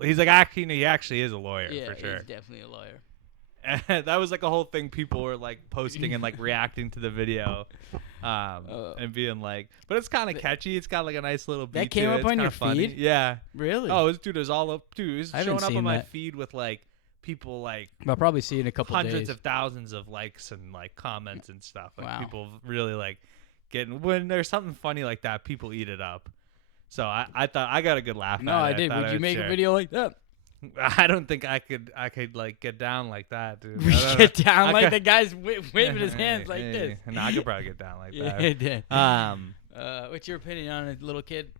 He's like actually he actually is a lawyer yeah, for sure. he's definitely a lawyer. And that was like a whole thing. People were like posting and like reacting to the video, and being like, but it's kind of catchy. It's got like a nice little beat. That came to it. up It's on kinda your funny. feed? Yeah. Really? Oh, dude, it was all up. Dude, it was I haven't showing up seen on my that. feed with like people like I'll probably see it in a couple hundreds days. of thousands of likes and like comments and stuff. Like Wow. people really like getting when there's something funny like that, people eat it up. So I thought I got a good laugh. No, at it. I did. thought Would you make share. a video like that? I don't think I could like get down like that, dude. We I don't get know. down I like could- the guy's waving his hands like Yeah, this. No, I could probably get down like Yeah, that. it did. What's your opinion on a little kid?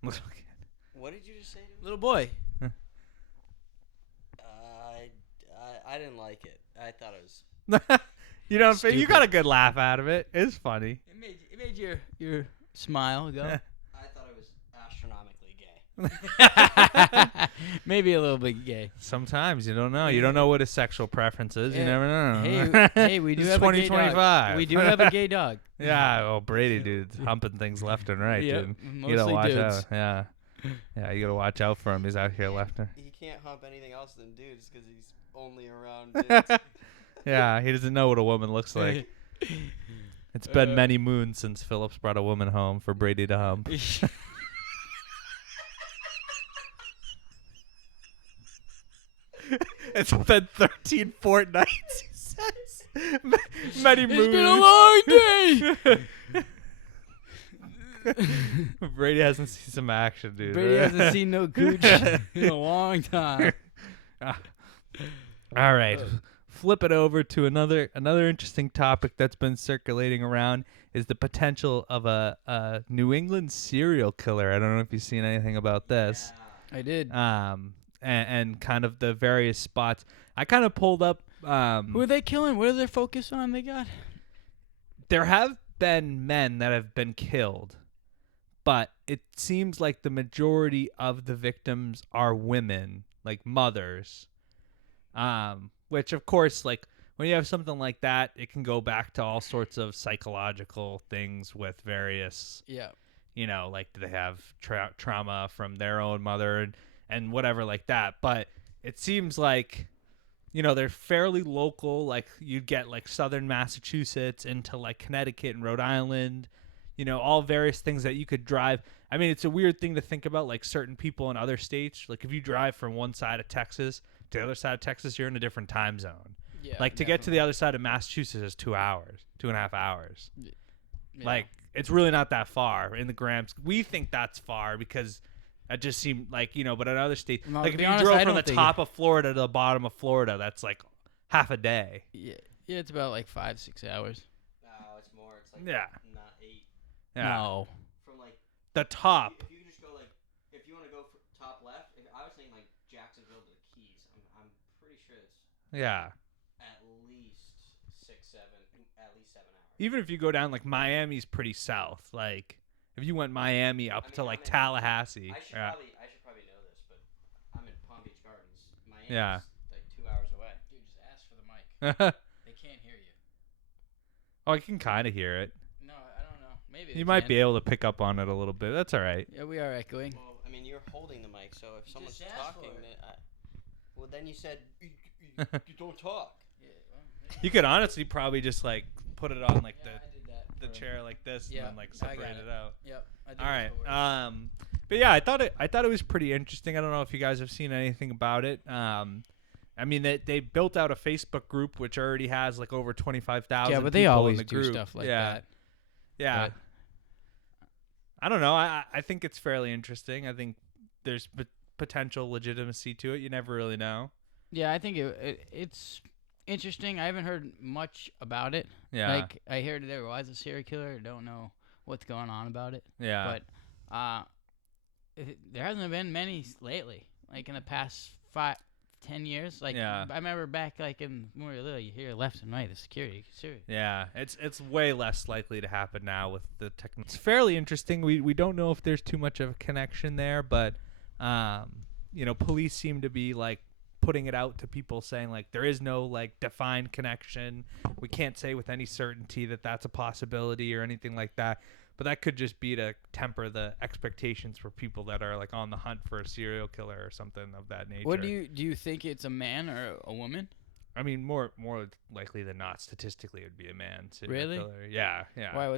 What did you just say to me? Little boy. I didn't like it. I thought it was. You don't think you Stupid. got a good laugh out of it. It's funny. It made your smile go. I thought it was astronomically gay. Maybe a little bit gay. Sometimes you don't know. You don't know what his sexual preference is. You Yeah. never know. Hey, we do This is have a gay dog. 2025. We do have a gay dog. Yeah, well, Brady, dude, humping things left and right, Yep, dude. You mostly gotta watch dudes. out. Yeah, yeah, you gotta watch out for him. He's out here left and. He can't hump anything else than dudes because he's only around dudes. Yeah, he doesn't know what a woman looks like. It's been many moons since Phillips brought a woman home for Brady to hump. It's been 13 fortnights, he says. Many moons. It's been a long day. Brady hasn't seen some action, dude. Brady hasn't seen no cooch in a long time. All right. Flip it over to another interesting topic that's been circulating around is the potential of a New England serial killer. I don't know if you've seen anything about this. I did. And kind of the various spots. I kind of pulled up. Who are they killing? What are their focus on? They got. There have been men that have been killed, but it seems like the majority of the victims are women, like mothers. Which of course, like when you have something like that, it can go back to all sorts of psychological things with various, Yeah. like do they have trauma from their own mother and whatever like that. But it seems like, they're fairly local. Like you'd get like southern Massachusetts into like Connecticut and Rhode Island, all various things that you could drive. I mean, it's a weird thing to think about, like certain people in other states. Like if you drive from one side of Texas to the other side of Texas, you're in a different time zone. Yeah. Like to get to the other side of Massachusetts is 2 hours, 2.5 hours. Yeah. Like it's really not that far in the grams. We think that's far because that just seemed like, but in other states, No, like to if be you honest, drove I from the don't think top of Florida to the bottom of Florida, that's like half a day. Yeah. Yeah, it's about like 5-6 hours. No, it's more. It's like Yeah. not 8. Yeah. No. From like The top. If you just go like, if you want to go for top left, I was saying like Jacksonville to the Keys. I'm pretty sure it's Yeah. at least 6, 7, at least 7 hours. Even if you go down, like Miami's pretty south. Like if you went Miami up to like Tallahassee. I should Yeah. probably know this, but I'm in Palm Beach Gardens. Miami's Yeah. like 2 hours away. Dude, just ask for the mic. They Oh, I can kind of hear it. No, I don't know. Maybe You might be able to pick up on it a little bit. That's all right. Yeah, we are echoing. Well, I mean, you're holding the mic, so if someone's just asked talking, for it. then well, then you said you don't talk. Yeah, well, You could honestly probably just like put it on like yeah, I did that. the chair like this Yeah, and then like I got separate it it. out. Yep. I did All it for right. work. But yeah, I thought it was pretty interesting. I don't know if you guys have seen anything about it. I mean, they built out a Facebook group which already has like over 25,000. Yeah, but they people in always the do group. stuff like yeah. that. Yeah. But- I don't know. I think it's fairly interesting. I think there's potential legitimacy to it. You never really know. Yeah, I think it's interesting. I haven't heard much about it. Yeah. Like I heard there was a serial killer. I don't know what's going on about it. Yeah. But there hasn't been many lately. Like in the past 5-10 years. Like Yeah. I remember back like when we were little, you hear left and right the security. Yeah, it's way less likely to happen now with the technology. It's fairly interesting. We don't know if there's too much of a connection there, but police seem to be like putting it out to people saying like there is no like defined connection. We can't say with any certainty that that's a possibility or anything like that. But that could just be to temper the expectations for people that are like on the hunt for a serial killer or something of that nature. What do you think it's a man or a woman? I mean, more likely than not, statistically, it would be a man. Serial Really? Killer. Yeah, yeah. Why?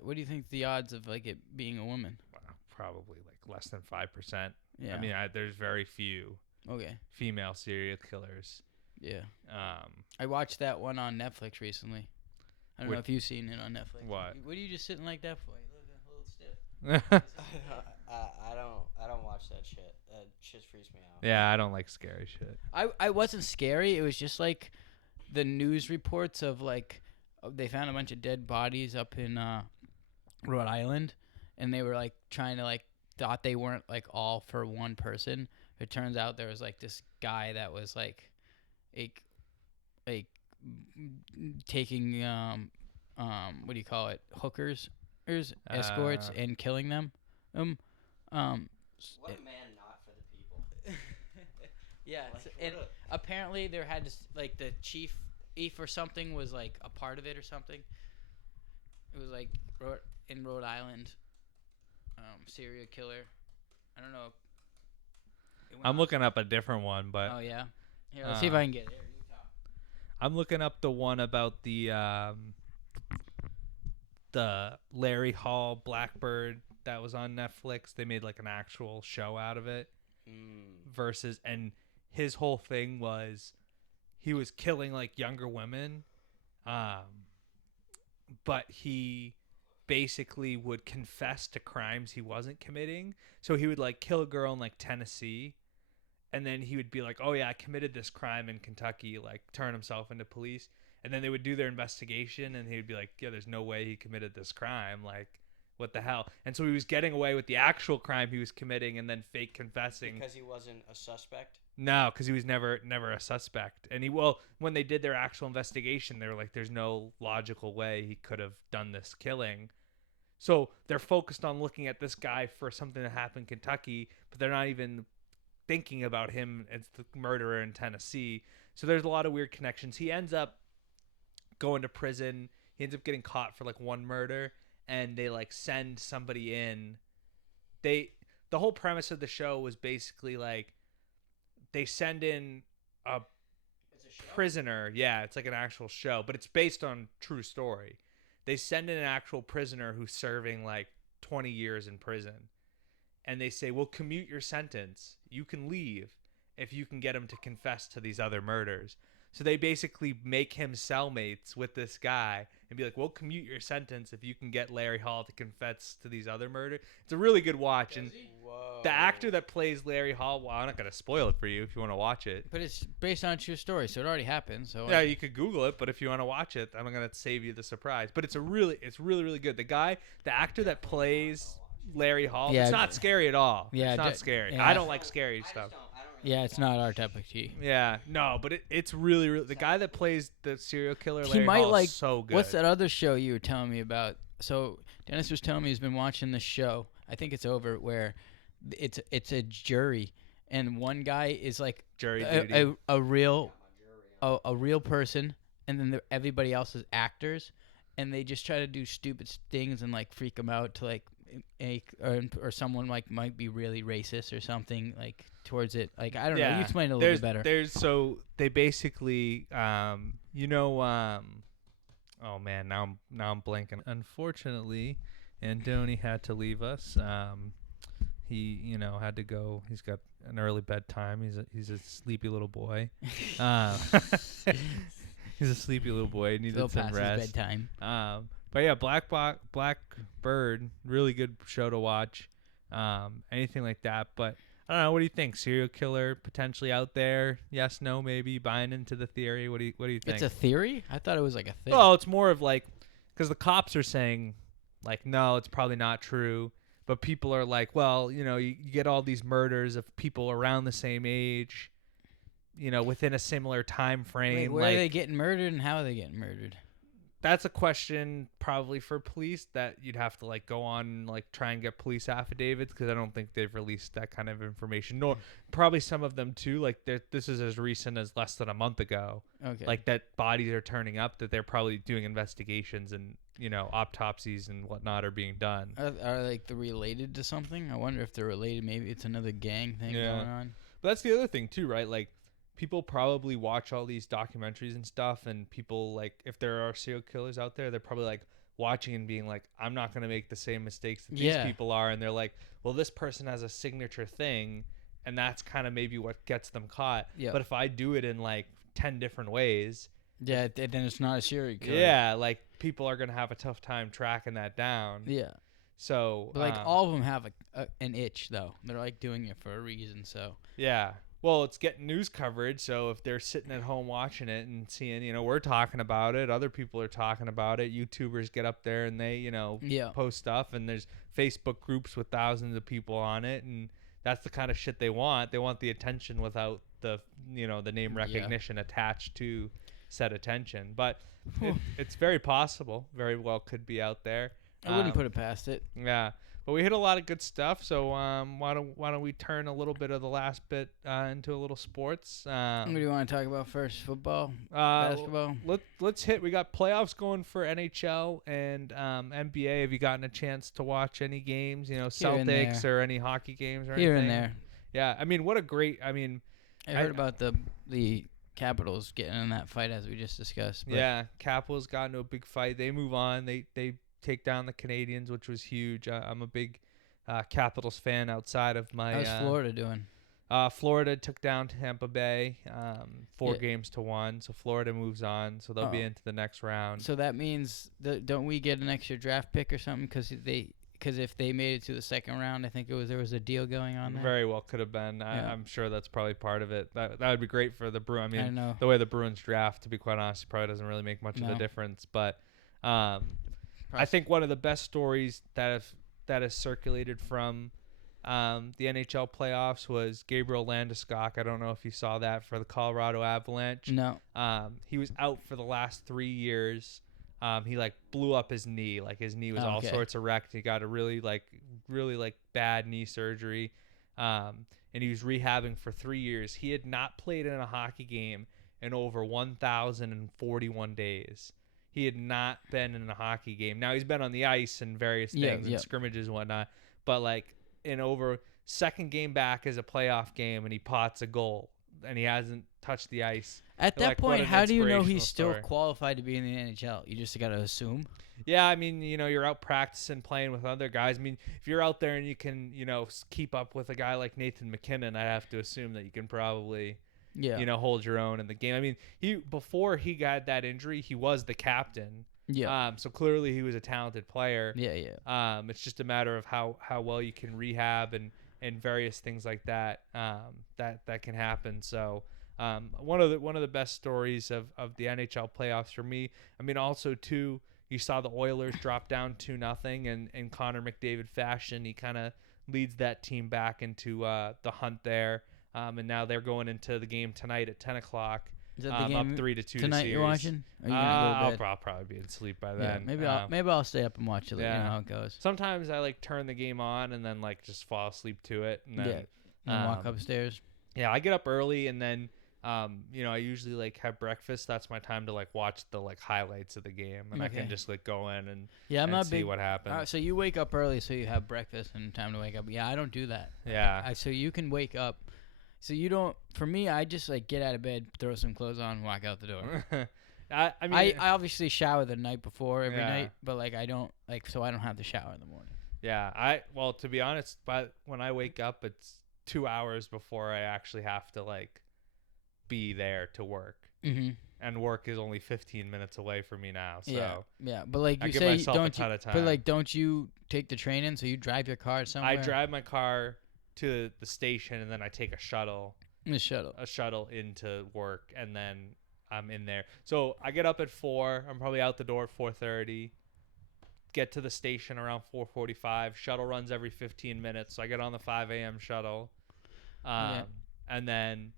What do you think the odds of like it being a woman? Well, probably like less than 5%. Yeah. I mean, there's very few Okay. female serial killers. Yeah. Um, I watched that one on Netflix recently. I don't know Which- if you've seen it on Netflix. What? What are you just sitting like that for? You look a little stiff. I don't watch that shit. That shit freaks me out. yeah, I don't like scary shit. I wasn't scary. It was just like the news reports of like they found a bunch of dead bodies up in Rhode Island, and they were like trying to like thought they weren't like all for one person. It turns out there was like this guy that was like taking what do you call it, hookers, escorts, and killing them. What a man not for the people. Yeah, Like, and what apparently there had to like the chief or something was like a part of it or something. It was like in Rhode Island, serial killer. I don't know. It went I'm on- looking up a different one, but Oh yeah. Here, let's see if I can get it. Here, you talk. I'm looking up the one about the Larry Hall Blackbird that was on Netflix. They made like an actual show out of it. Versus, and his whole thing was he was killing like younger women, but he basically would confess to crimes he wasn't committing. So he would like kill a girl in like Tennessee, and then he would be like, oh yeah, I committed this crime in Kentucky, like turn himself into police. And then they would do their investigation, and he would be like, yeah, there's no way he committed this crime, like what the hell. And so he was getting away with the actual crime he was committing and then fake confessing. Because he wasn't a suspect? No, because he was never a suspect. And when they did their actual investigation, they were like, there's no logical way he could have done this killing. So they're focused on looking at this guy for something that happened in Kentucky, but they're not even thinking about him as the murderer in Tennessee. So there's a lot of weird connections. He ends up going to prison. He ends up getting caught for like one murder, and they like send somebody in. The whole premise of the show was basically like they send in a prisoner. Yeah, it's like an actual show, but it's based on true story. They send in an actual prisoner who's serving like 20 years in prison, and they say, we'll commute your sentence. You can leave if you can get him to confess to these other murders. So they basically make him cellmates with this guy and be like, we'll commute your sentence if you can get Larry Hall to confess to these other murders. It's a really good watch. And Whoa. the actor that plays Larry Hall, well, I'm not going to spoil it for you if you want to watch it. But it's based on a true story, so it already happened. So Yeah, you could Google it, but if you want to watch it, I'm going to save you the surprise. But it's really, really good. The actor that plays Larry Hall, Yeah, it's not scary at all. yeah, it's not d- scary. yeah. I don't like scary stuff. yeah, it's not our type of tea. Yeah, no, but it's really the guy that plays the serial killer. He Larry might Hall, like is so good. What's that other show you were telling me about? So Dennis was telling me he's been watching this show. I think it's over where it's a jury, and one guy is like Jury duty. a real person, and then everybody else is actors, and they just try to do stupid things and like freak them out to like or someone like might be really racist or something like towards it. Like I don't know. You explain it a little bit better. So they basically, oh man, now I'm blanking. Unfortunately, Andoni had to leave us. He had to go. He's got an early bedtime. He's a sleepy little boy. He's a sleepy little boy. He needed some rest. His bedtime. But yeah, Blackbird, really good show to watch. Anything like that. But I don't know. What do you think? Serial killer potentially out there? Yes, no, maybe. Buying into the theory. What do you think? It's a theory? I thought it was like a thing. Well, it's more of like, because the cops are saying, like, no, it's probably not true. But people are like, well, you get all these murders of people around the same age, within a similar time frame. Wait, where are they getting murdered and how are they getting murdered? That's a question probably for police that you'd have to like go on and like try and get police affidavits, because I don't think they've released that kind of information. Nor probably some of them too. Like this is as recent as less than a month ago. Okay. Like that bodies are turning up, that they're probably doing investigations and autopsies and whatnot are being done. Are like they related to something? I wonder if they're related. Maybe it's another gang thing going on. But that's the other thing too, right? Like, people probably watch all these documentaries and stuff, and people, like, if there are serial killers out there, they're probably like watching and being like, I'm not going to make the same mistakes that these people are. And they're like, well, this person has a signature thing, and that's kind of maybe what gets them caught. Yeah. But if I do it in like 10 different ways, then it's not a serial killer. Yeah, like people are going to have a tough time tracking that down. Yeah. So, but like all of them have an itch though. They're like doing it for a reason. So yeah. Well, it's getting news coverage, so if they're sitting at home watching it and seeing, we're talking about it, other people are talking about it, YouTubers get up there and they, post stuff, and there's Facebook groups with thousands of people on it, and that's the kind of shit they want. They want the attention without the, the name recognition attached to said attention. But it's very possible, very well could be out there. I wouldn't put it past it. Yeah. But we hit a lot of good stuff, so why don't we turn a little bit of the last bit into a little sports? What do you want to talk about first? Football, basketball. Let's hit. We got playoffs going for NHL and NBA. Have you gotten a chance to watch any games? Celtics or any hockey games or anything? Here and there. Yeah, I mean, what a great. I mean, I heard about the Capitals getting in that fight as we just discussed. But yeah, Capitals got into a big fight. They move on. They take down the Canadians, which was huge. I'm a big Capitals fan outside of my. How's Florida doing? Florida took down Tampa Bay 4-1, so Florida moves on, so they'll be into the next round. So that means don't we get an extra draft pick or something? Because if they made it to the second round, I think there was a deal going on there. Very well could have been. I'm sure that's probably part of it. That would be great for the Bruins. I mean, know. The way the Bruins draft, to be quite honest, probably doesn't really make much of a difference. But I think one of the best stories that has circulated from the NHL playoffs was Gabriel Landeskog. I don't know if you saw that for the Colorado Avalanche. No. He was out for the last 3 years. He blew up his knee. Like his knee was all sorts of wrecked. He got a really bad knee surgery. And he was rehabbing for 3 years. He had not played in a hockey game in over 1,041 days. He had not been in a hockey game. Now he's been on the ice and various things and scrimmages and whatnot, but in over second game back is a playoff game, and he pots a goal, and he hasn't touched the ice. At that point, how do you know he's still qualified to be in the NHL? You just got to assume. Yeah, I mean, you're out practicing, playing with other guys. I mean, if you're out there and you can, keep up with a guy like Nathan McKinnon, I have to assume that you can probably. Yeah. Hold your own in the game. I mean, before he got that injury, he was the captain. Yeah. So clearly he was a talented player. Yeah. It's just a matter of how well you can rehab and various things like that. That can happen. So one of the best stories of the NHL playoffs for me. I mean, also too, you saw the Oilers drop down 2-0, and in Connor McDavid fashion, he kind of leads that team back into the hunt there. And now they're going into the game tonight at 10 o'clock. Is that the game up 3-2 tonight you're watching? Are you gonna go to bed? I'll probably be asleep by then. Yeah, maybe I'll stay up and watch it. Yeah. You know how it goes. Sometimes I turn the game on and then just fall asleep to it. And then, and walk upstairs. Yeah, I get up early and then I usually like have breakfast. That's my time to like watch the like highlights of the game, and I Okay. can just like go in and Yeah, I'm and not see big. what happens. So you wake up early, so you have breakfast and time to wake up. Yeah, I don't do that. Yeah. So you can wake up. So you don't. For me, I just like get out of bed, throw some clothes on, walk out the door. I mean, I obviously shower the night before every Yeah. night, but like I don't like, so I don't have to shower in the morning. yeah. Well, to be honest, but when I wake up, it's 2 hours before I actually have to like be there to work, Mm-hmm. and work is only 15 minutes away from me now. So Yeah, but like I you give say, myself a don't ton you? of But time. like, don't you take the train in? So you drive your car somewhere? I drive my car to the station, and then I take a shuttle the shuttle. into work, and then I'm in there. So I get up at 4. I'm probably out the door at 4:30. Get to the station around 4:45. Shuttle runs every 15 minutes, so I get on the 5 a.m. shuttle, and then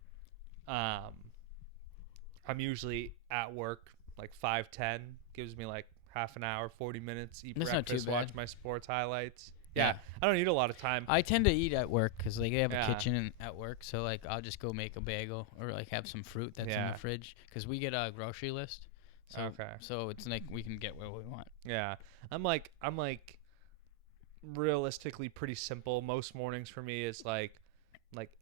I'm usually at work like 5:10. Gives me like half an hour, 40 minutes. Eat That's not too breakfast, watch bad. my sports highlights. Yeah, I don't need a lot of time. I tend to eat at work because like they have Yeah. a kitchen at work, so like I'll just go make a bagel or like have some fruit that's in Yeah. the fridge because we get a grocery list. So, Okay. So it's like we can get what we want. Yeah. I'm like realistically pretty simple. Most mornings for me is like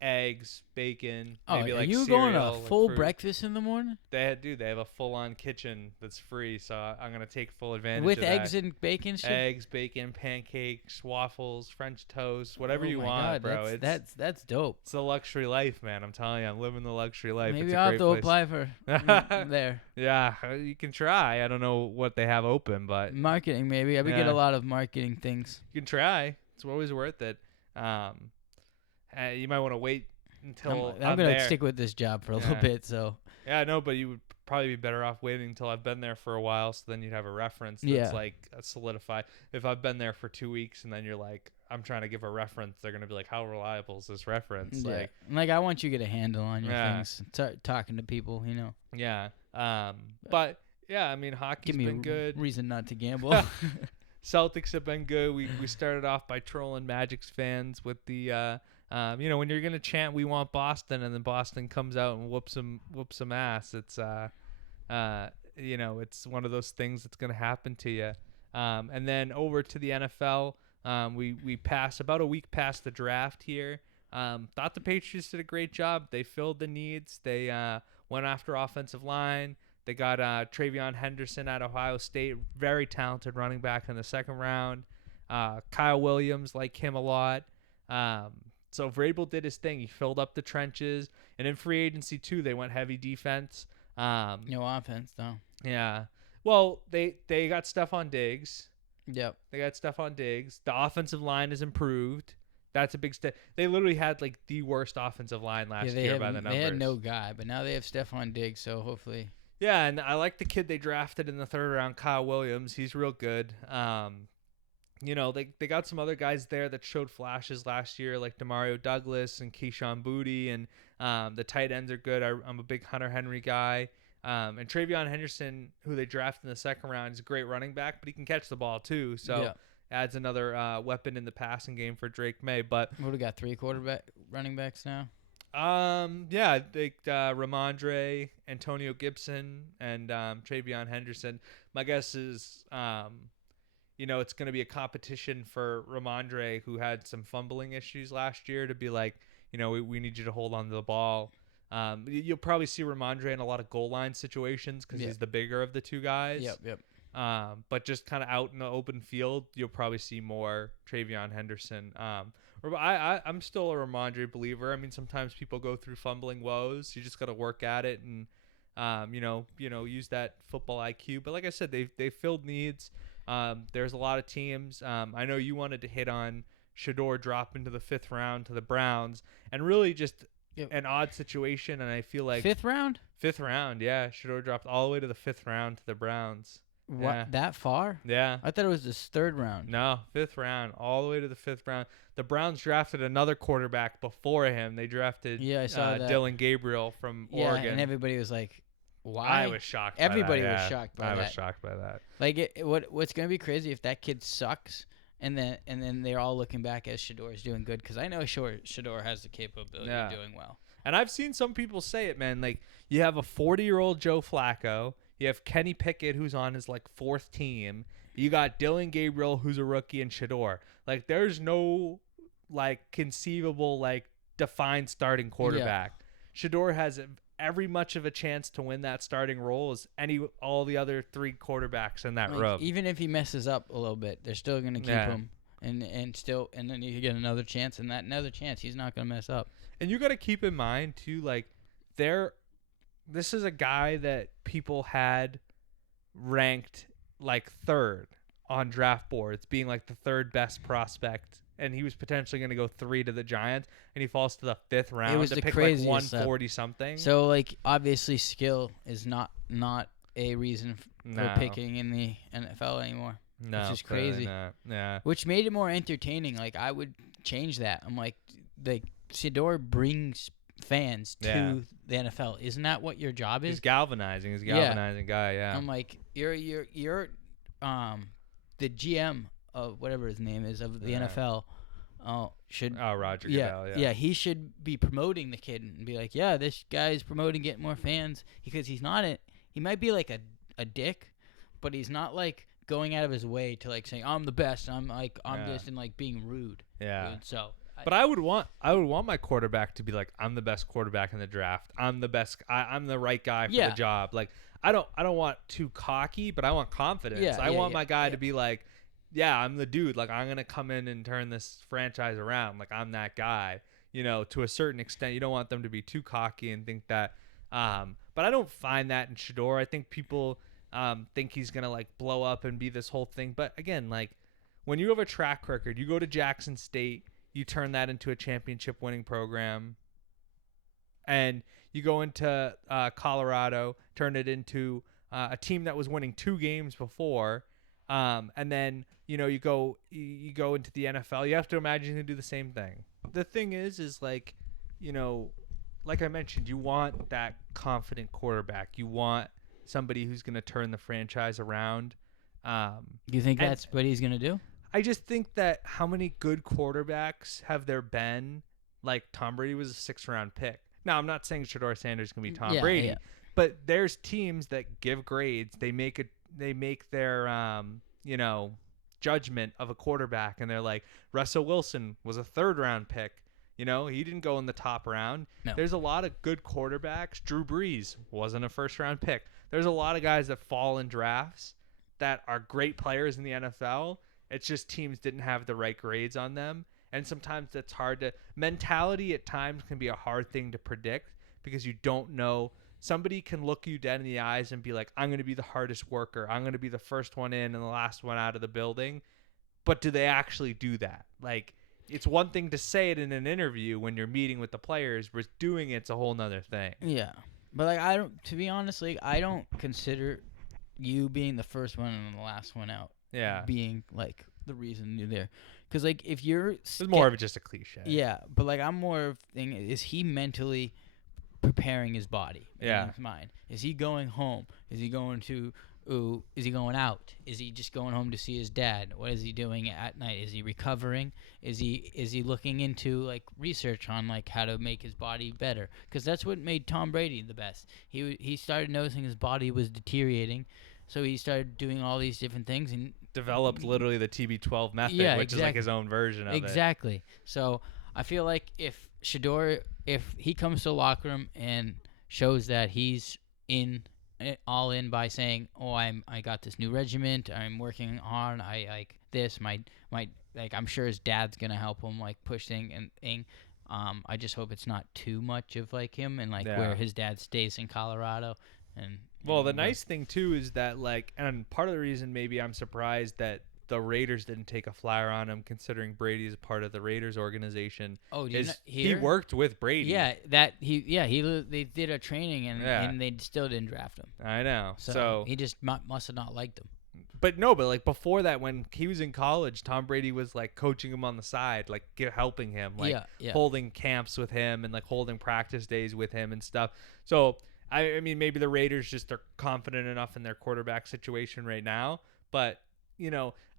eggs, bacon, maybe are like you cereal, going to like full fruit. breakfast in the morning They have a full-on kitchen that's free, so I'm going to take full advantage with of eggs that. and bacon? Eggs, bacon, pancakes, waffles, French toast, whatever you my want, God, bro. That's dope. It's a luxury life, man. I'm telling you, I'm living the luxury life. Maybe it's a I'll great have to place. apply for there. Yeah, you can try. I don't know what they have open, but Marketing, maybe. I would get Yeah. a lot of marketing things. you can try. It's always worth it. You might want to wait until I'm gonna there. stick with this job for a little Yeah. bit, so Yeah, no, but you would probably be better off waiting until I've been there for a while, so then you'd have a reference that's Yeah. like solidified. If I've been there for 2 weeks and then you're like, I'm trying to give a reference, they're gonna be like, how reliable is this reference? yeah. Like I want you to get a handle on your Yeah. things. Start talking to people, you know. Yeah. But yeah, I mean, hockey's Give me been a good. reason not to gamble. Celtics have been good. We started off by trolling Magic's fans with the when you're gonna chant "We want Boston" and then Boston comes out and whoops some ass. It's it's one of those things that's gonna happen to you. And then over to the NFL, we passed about a week past the draft here. Thought the Patriots did a great job. They filled the needs. They went after offensive line. They got Travion Henderson at Ohio State, very talented running back in the second round. Kyle Williams, like him a lot. So Vrabel did his thing. He filled up the trenches. And in free agency, too, they went heavy defense. No offense, though. Yeah. Well, they got Stephon Diggs. Yep. They got Stephon Diggs. The offensive line is improved. That's a big step. They literally had like the worst offensive line last year by the numbers. They had no guy, but now they have Stephon Diggs, so hopefully. Yeah, and I like the kid they drafted in the third round, Kyle Williams. He's real good. They got some other guys there that showed flashes last year, like Demario Douglas and Keyshawn Boutte, and the tight ends are good. I'm a big Hunter Henry guy. And Travion Henderson, who they drafted in the second round, is a great running back, but he can catch the ball too. So adds another weapon in the passing game for Drake May. But What, we got 3 running backs now? they Ramondre, Antonio Gibson, and Travion Henderson. My guess is, it's going to be a competition for Ramondre, who had some fumbling issues last year, to be like, we need you to hold on to the ball. You'll probably see Ramondre in a lot of goal line situations because he's the bigger of the two guys. Yep. But just kind of out in the open field, you'll probably see more Travion Henderson. I'm still a Ramondre believer. I mean, sometimes people go through fumbling woes. You just got to work at it and, use that football IQ. But like I said, they filled needs. There's a lot of teams. I know you wanted to hit on Shador drop into the 5th round to the Browns, and really just an odd situation. And I feel like 5th round? 5th round, yeah. Shador dropped all the way to the 5th round to the Browns. What? Yeah. That far? Yeah. I thought it was the 3rd round. No, 5th round, all the way to the 5th round. The Browns drafted another quarterback before him. They drafted I saw that. Dylan Gabriel from Yeah, Oregon. and everybody was like, why? I was shocked. Everybody by that, was yeah. shocked by I that. was shocked by that. Like, what's going to be crazy if that kid sucks and then they're all looking back as Shador's doing good, because I know Shador has the capability of doing well. And I've seen some people say it, man. Like, you have a 40-year-old Joe Flacco. You have Kenny Pickett, who's on his, like, 4th team. You got Dylan Gabriel, who's a rookie, and Shador. Like, there's no, like, conceivable, like, defined starting quarterback. Shador has every much of a chance to win that starting role as all the other 3 quarterbacks in that room. Even if he messes up a little bit, they're still going to keep him. And then you get another chance, and that another chance, he's not going to mess up. And you got to keep in mind, too, like, this is a guy that people had ranked, like, 3rd on draft boards, being, like, the 3rd best prospect. And he was potentially going to go 3 to the Giants, and he falls to the 5th round. It was to the pick, craziest like, 140-something. So, like, obviously skill is not a reason for picking in the NFL anymore. No, which is crazy. Not. Yeah. Which made it more entertaining. Like, I would change that. I'm like Shador brings fans to the NFL. Isn't that what your job is? He's galvanizing. He's a galvanizing guy. Yeah. I'm like, you're the GM of whatever his name is of the NFL. Roger Goodell. Yeah, he should be promoting the kid and be like, yeah, this guy's promoting getting more fans, because he's not he might be like a dick, but he's not like going out of his way to like saying I'm the best. I'm this, and like being rude. Yeah. Dude, so. But I would want my quarterback to be like, I'm the best quarterback in the draft. I'm the best. I'm the right guy for the job. Like, I don't want too cocky, but I want confidence. I want my guy to be like, yeah, I'm the dude. Like, I'm gonna come in and turn this franchise around. Like, I'm that guy. You know, to a certain extent, you don't want them to be too cocky and think that. But I don't find that in Shador. I think people think he's gonna like blow up and be this whole thing. But again, like, when you have a track record, you go to Jackson State. You turn that into a championship winning program, and you go into Colorado, turn it into a team that was winning 2 games before, and then you go into the NFL. You have to imagine to do the same thing. The thing is like, like I mentioned, you want that confident quarterback. You want somebody who's going to turn the franchise around. You think that's what he's going to do? I just think that how many good quarterbacks have there been? Like, Tom Brady was a 6th round pick. Now, I'm not saying Shador Sanders can be Tom Brady, but there's teams that give grades. They make their judgment of a quarterback, and they're like, Russell Wilson was a 3rd round pick. He didn't go in the top round. No. There's a lot of good quarterbacks. Drew Brees wasn't a 1st round pick. There's a lot of guys that fall in drafts that are great players in the NFL. It's just teams didn't have the right grades on them. And sometimes that's hard to – mentality at times can be a hard thing to predict because you don't know. Somebody can look you dead in the eyes and be like, I'm going to be the hardest worker. I'm going to be the first one in and the last one out of the building. But do they actually do that? Like, it's one thing to say it in an interview when you're meeting with the players, but doing it's a whole nother thing. Yeah. But, like, to be honest, like, I don't consider you being the first one and the last one out. Yeah. Being like the reason you're there, because like if you're it's more of just a cliche. Yeah, but like I'm more of thing is he mentally preparing his body? Yeah. In his mind, is he going home? Is he going to? Is he going out? Is he just going home to see his dad? What is he doing at night? Is he recovering? Is he looking into like research on like how to make his body better? Because that's what made Tom Brady the best. He started noticing his body was deteriorating. So he started doing all these different things and developed literally the TB12 method, which is like his own version of it. Exactly. So I feel like if Shador, if he comes to the locker room and shows that he's all in by saying, "Oh, I got this new regiment. I'm working hard. I like this. My like I'm sure his dad's gonna help him like push thing. I just hope it's not too much of like him and like where his dad stays in Colorado and." Well, the nice thing, too, is that, like, and part of the reason maybe I'm surprised that the Raiders didn't take a flyer on him, considering Brady is a part of the Raiders organization. Oh, he worked with Brady. Yeah, they did a training and they still didn't draft him. I know. So he just must have not liked him. But like before that, when he was in college, Tom Brady was like coaching him on the side, like helping him, like holding camps with him and like holding practice days with him and stuff. So. I mean, maybe the Raiders just are confident enough in their quarterback situation right now. But,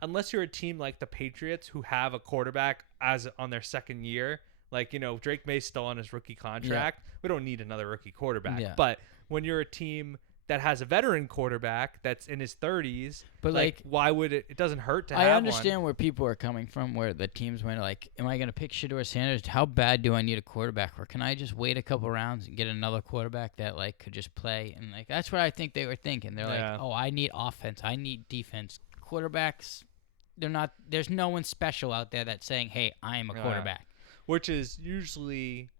unless you're a team like the Patriots who have a quarterback on their 2nd year, Like, Drake May's still on his rookie contract. We don't need another rookie quarterback. Yeah. But when you're a team that has a veteran quarterback that's in his 30s, But like, why would it doesn't hurt to have I one. understand where people are coming from, where the teams went like, am I going to pick Shedeur Sanders? How bad do I need a quarterback? Or can I just wait a couple rounds and get another quarterback that like could just play? And like, that's what I think they were thinking. They're like, oh, I need offense. I need defense. Quarterbacks, there's no one special out there that's saying, hey, I am a quarterback. Which is usually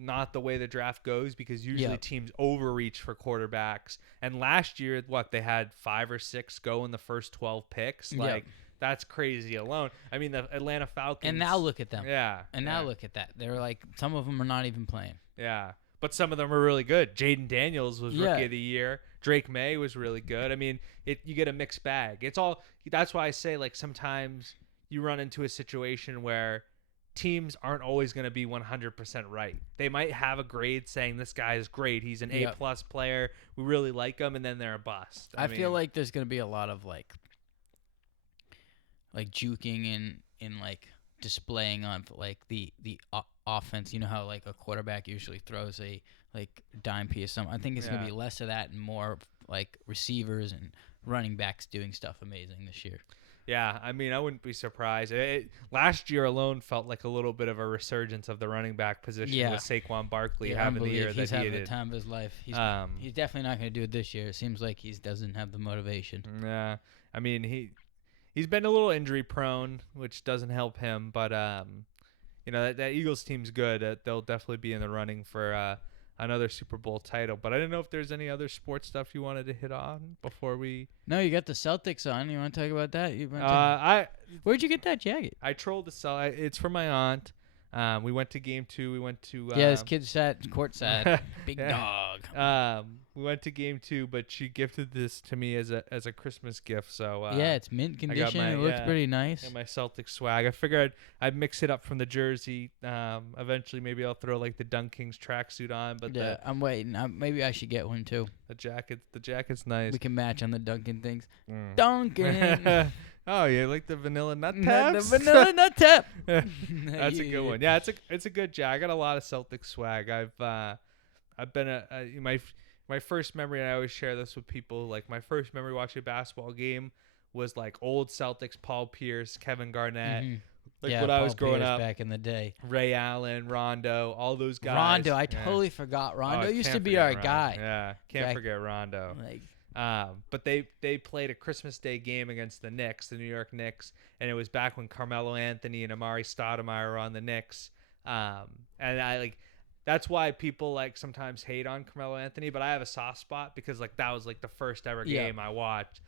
not the way the draft goes, because usually teams overreach for quarterbacks. And last year, they had 5 or 6 go in the first 12 picks. Like, that's crazy alone. I mean, the Atlanta Falcons. And now look at them. Yeah. And now look at that. They're like, some of them are not even playing. Yeah. But some of them are really good. Jaden Daniels was rookie of the year. Drake May was really good. I mean, you get a mixed bag. That's why I say, like, sometimes you run into a situation where teams aren't always going to be 100% right. They might have a grade saying this guy is great. He's an A+ player. We really like him, and then they're a bust. I feel like there's going to be a lot of like juking in like displaying on like the offense. You know how like a quarterback usually throws a like dime piece. I think it's going to be less of that and more of, like receivers and running backs doing stuff amazing this year. Yeah, I mean, I wouldn't be surprised. Last year alone felt like a little bit of a resurgence of the running back position with Saquon Barkley having the year that he did. He's having the time of his life. He's definitely not going to do it this year. It seems like he doesn't have the motivation. Yeah, I mean, he's been a little injury prone, which doesn't help him. But that Eagles team's good. They'll definitely be in the running for another Super Bowl title. But I didn't know if there's any other sports stuff you wanted to hit on before we. No, you got the Celtics on. You want to talk about that? Where'd you get that jacket? I trolled the Celtics. It's from my aunt. We went to game 2. We went to his kid sat courtside. Big dog. We went to game 2, but she gifted this to me as a Christmas gift. So it's mint condition. It looks pretty nice. And my Celtics swag. I figured I'd mix it up from the jersey. Eventually, maybe I'll throw like the Dunk Kings tracksuit on. But I'm waiting. Maybe I should get one too. The jacket's nice. We can match on the Dunkin' things. Dunkin'. Oh, you like the vanilla nut taps? The vanilla nut tap. That's a good one. Yeah, it's a good jacket. I got a lot of Celtics swag. I've been my first memory, and I always share this with people. Like, my first memory watching a basketball game was like old Celtics, Paul Pierce, Kevin Garnett. Mm-hmm. Like when I was growing up, back in the day, Ray Allen, Rondo, all those guys. Rondo, I totally forgot. Rondo used to be our guy. Yeah, can't forget Rondo. But they played a Christmas Day game against the Knicks, the New York Knicks, and it was back when Carmelo Anthony and Amari Stoudemire were on the Knicks. And that's why people sometimes hate on Carmelo Anthony, but I have a soft spot because that was the first ever game I watched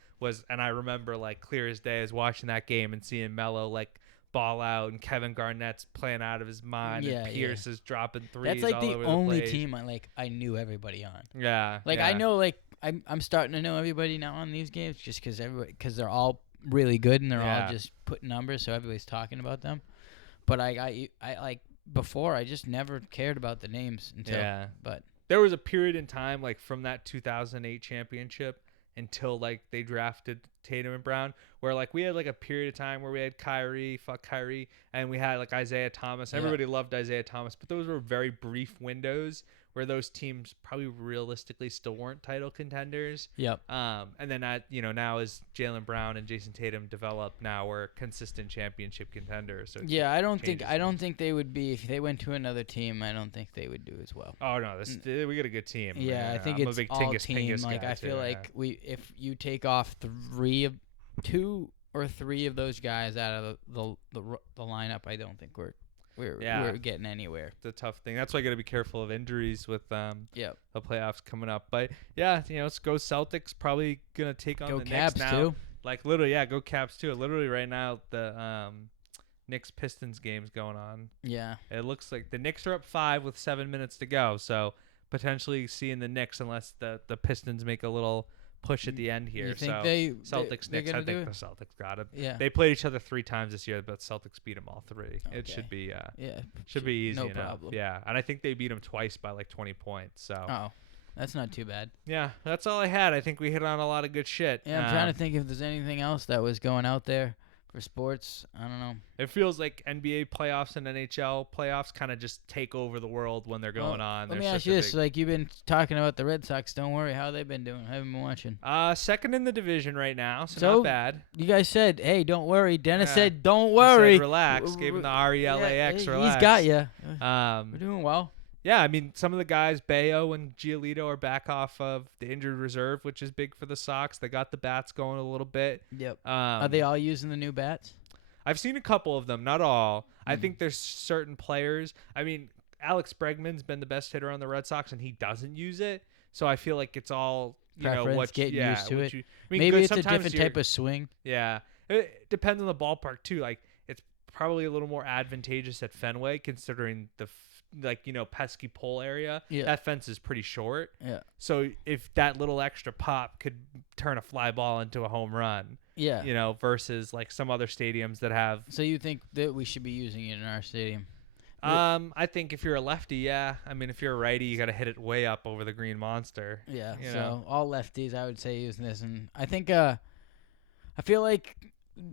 and I remember clear as day as watching that game and seeing Melo ball out and Kevin Garnett's playing out of his mind and Pierce is dropping threes. That's all the over only the place. team I knew everybody on. Yeah. I know I'm starting to know everybody now on these games just because they're all really good and they're all just putting numbers, so everybody's talking about them. But I before I just never cared about the names until but there was a period in time from that 2008 championship until they drafted Tatum and Brown where we had a period of time where we had Kyrie, and we had Isaiah Thomas. Everybody loved Isaiah Thomas, but those were very brief windows where those teams probably realistically still weren't title contenders. Yep. And then now as Jaylen Brown and Jason Tatum develop, now we're consistent championship contenders. So I don't think they would be if they went to another team. I don't think they would do as well. Oh no, we got a good team. Yeah, I think I'm it's a big all team. I feel if you take off 2 or 3 of those guys out of the lineup, I don't think we're getting anywhere. It's a tough thing. That's why I got to be careful of injuries with the playoffs coming up. But let's go Celtics. Probably gonna take on the Caps Knicks now. Too. Literally, go Caps too. Literally right now the Knicks Pistons game's going on. Yeah. It looks like the Knicks are up 5 with 7 minutes to go. So potentially seeing the Knicks unless the Pistons make a little push at the end here. You think Celtics Knicks. I think the Celtics got it. Yeah. They played each other 3 times this year, but Celtics beat them all 3. Okay. It should be should be easy no enough. problem. Yeah, and I think they beat them twice by 20 points. So. Oh, that's not too bad. Yeah, that's all I had. I think we hit on a lot of good shit. Yeah, I'm trying to think if there's anything else that was going out there for sports. I don't know. It feels like NBA playoffs and NHL playoffs kind of just take over the world when they're going on. Let me There's ask such you a this: big- like you've been talking about the Red Sox. Don't worry, how they been doing? I haven't been watching. Second in the division right now, so So, not bad. You guys said, "Hey, don't worry." Dennis Yeah. said, "Don't I worry." said relax. Gave him the RELAX. Yeah, Relax. he's got you. We're Um, doing well. yeah, I mean, some of the guys, Bayo and Giolito, are back off of the injured reserve, which is big for the Sox. They got the bats going a little bit. Yep. Are they all using the new bats? I've seen a couple of them, not all. I Mhm. think there's certain players. I mean, Alex Bregman's been the best hitter on the Red Sox, and he doesn't use it. So I feel like it's all Preference, what getting yeah, used to what it. you- I mean, Maybe good, it's a sometimes different you're- type of swing. Yeah, it depends on the ballpark too. Like it's probably a little more advantageous at Fenway, considering the pesky pole area. Yeah. That fence is pretty short. Yeah. So if that little extra pop could turn a fly ball into a home run, Yeah. versus like some other stadiums that have. So you think that we should be using it in our stadium? I think if you're a lefty, yeah. I mean, if you're a righty, you got to hit it way up over the green monster. Yeah. You So know. all lefties, I would say, using this, and I think I feel like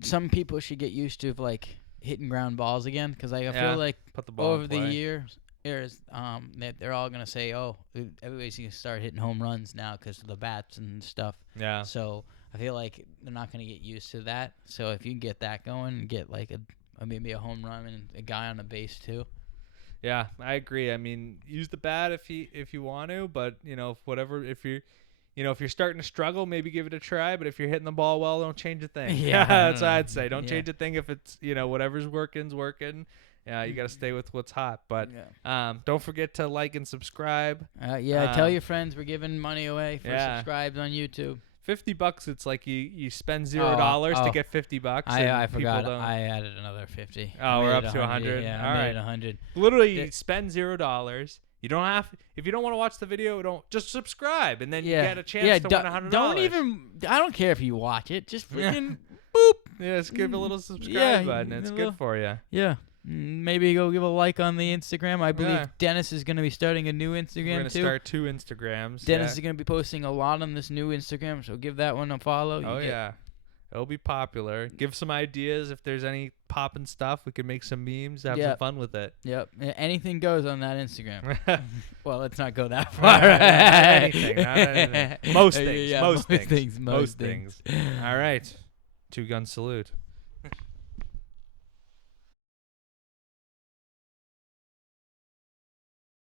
some people should get used to like hitting ground balls again, because I Yeah. feel like Put the ball over in the play. years that they're all gonna say, oh, everybody's gonna start hitting home runs now because of the bats and stuff. Yeah. So I feel like they're not gonna get used to that. So if you can get that going and get like maybe a home run and a guy on a base too. Yeah, I agree. I mean, use the bat if you want to, but if you're starting to struggle, maybe give it a try. But if you're hitting the ball well, don't change a thing. Yeah, That's what I'd say. Don't yeah. change a thing if it's whatever's working's working. Yeah, you got to stay with what's hot. But don't forget to like and subscribe. Tell Um, your friends we're giving money away for yeah. subscribes on YouTube. $50. It's like you spend $0 to oh. get $50. I and forgot. people don't- I added another 50. Oh, I we're made up it to 100. Yeah, All I made right. it 100. Literally, you Th- spend $0. You don't have. If you don't want to watch the video, don't just subscribe, and then you Yeah. get a chance to win $100. Don't even. I don't care if you watch it. Just Yeah. freaking boop. Yeah, just give a little subscribe Yeah, button. you It's know, good for you. Yeah. Maybe go give a like on the Instagram. I believe Yeah. Dennis is going to be starting a new We're Instagram gonna too. start 2 Instagrams. Dennis yeah. is going to be posting a lot on this new Instagram, so give that one a follow. Oh yeah, it'll be popular. Give some ideas if there's any popping stuff. We can make some memes. Have Yeah. some fun with it. Yep. Anything goes on that Instagram. Not Well, let's not go that far. anything. Not anything. Most things. Yeah, most things. things. Most things. All right. 2 gun salute.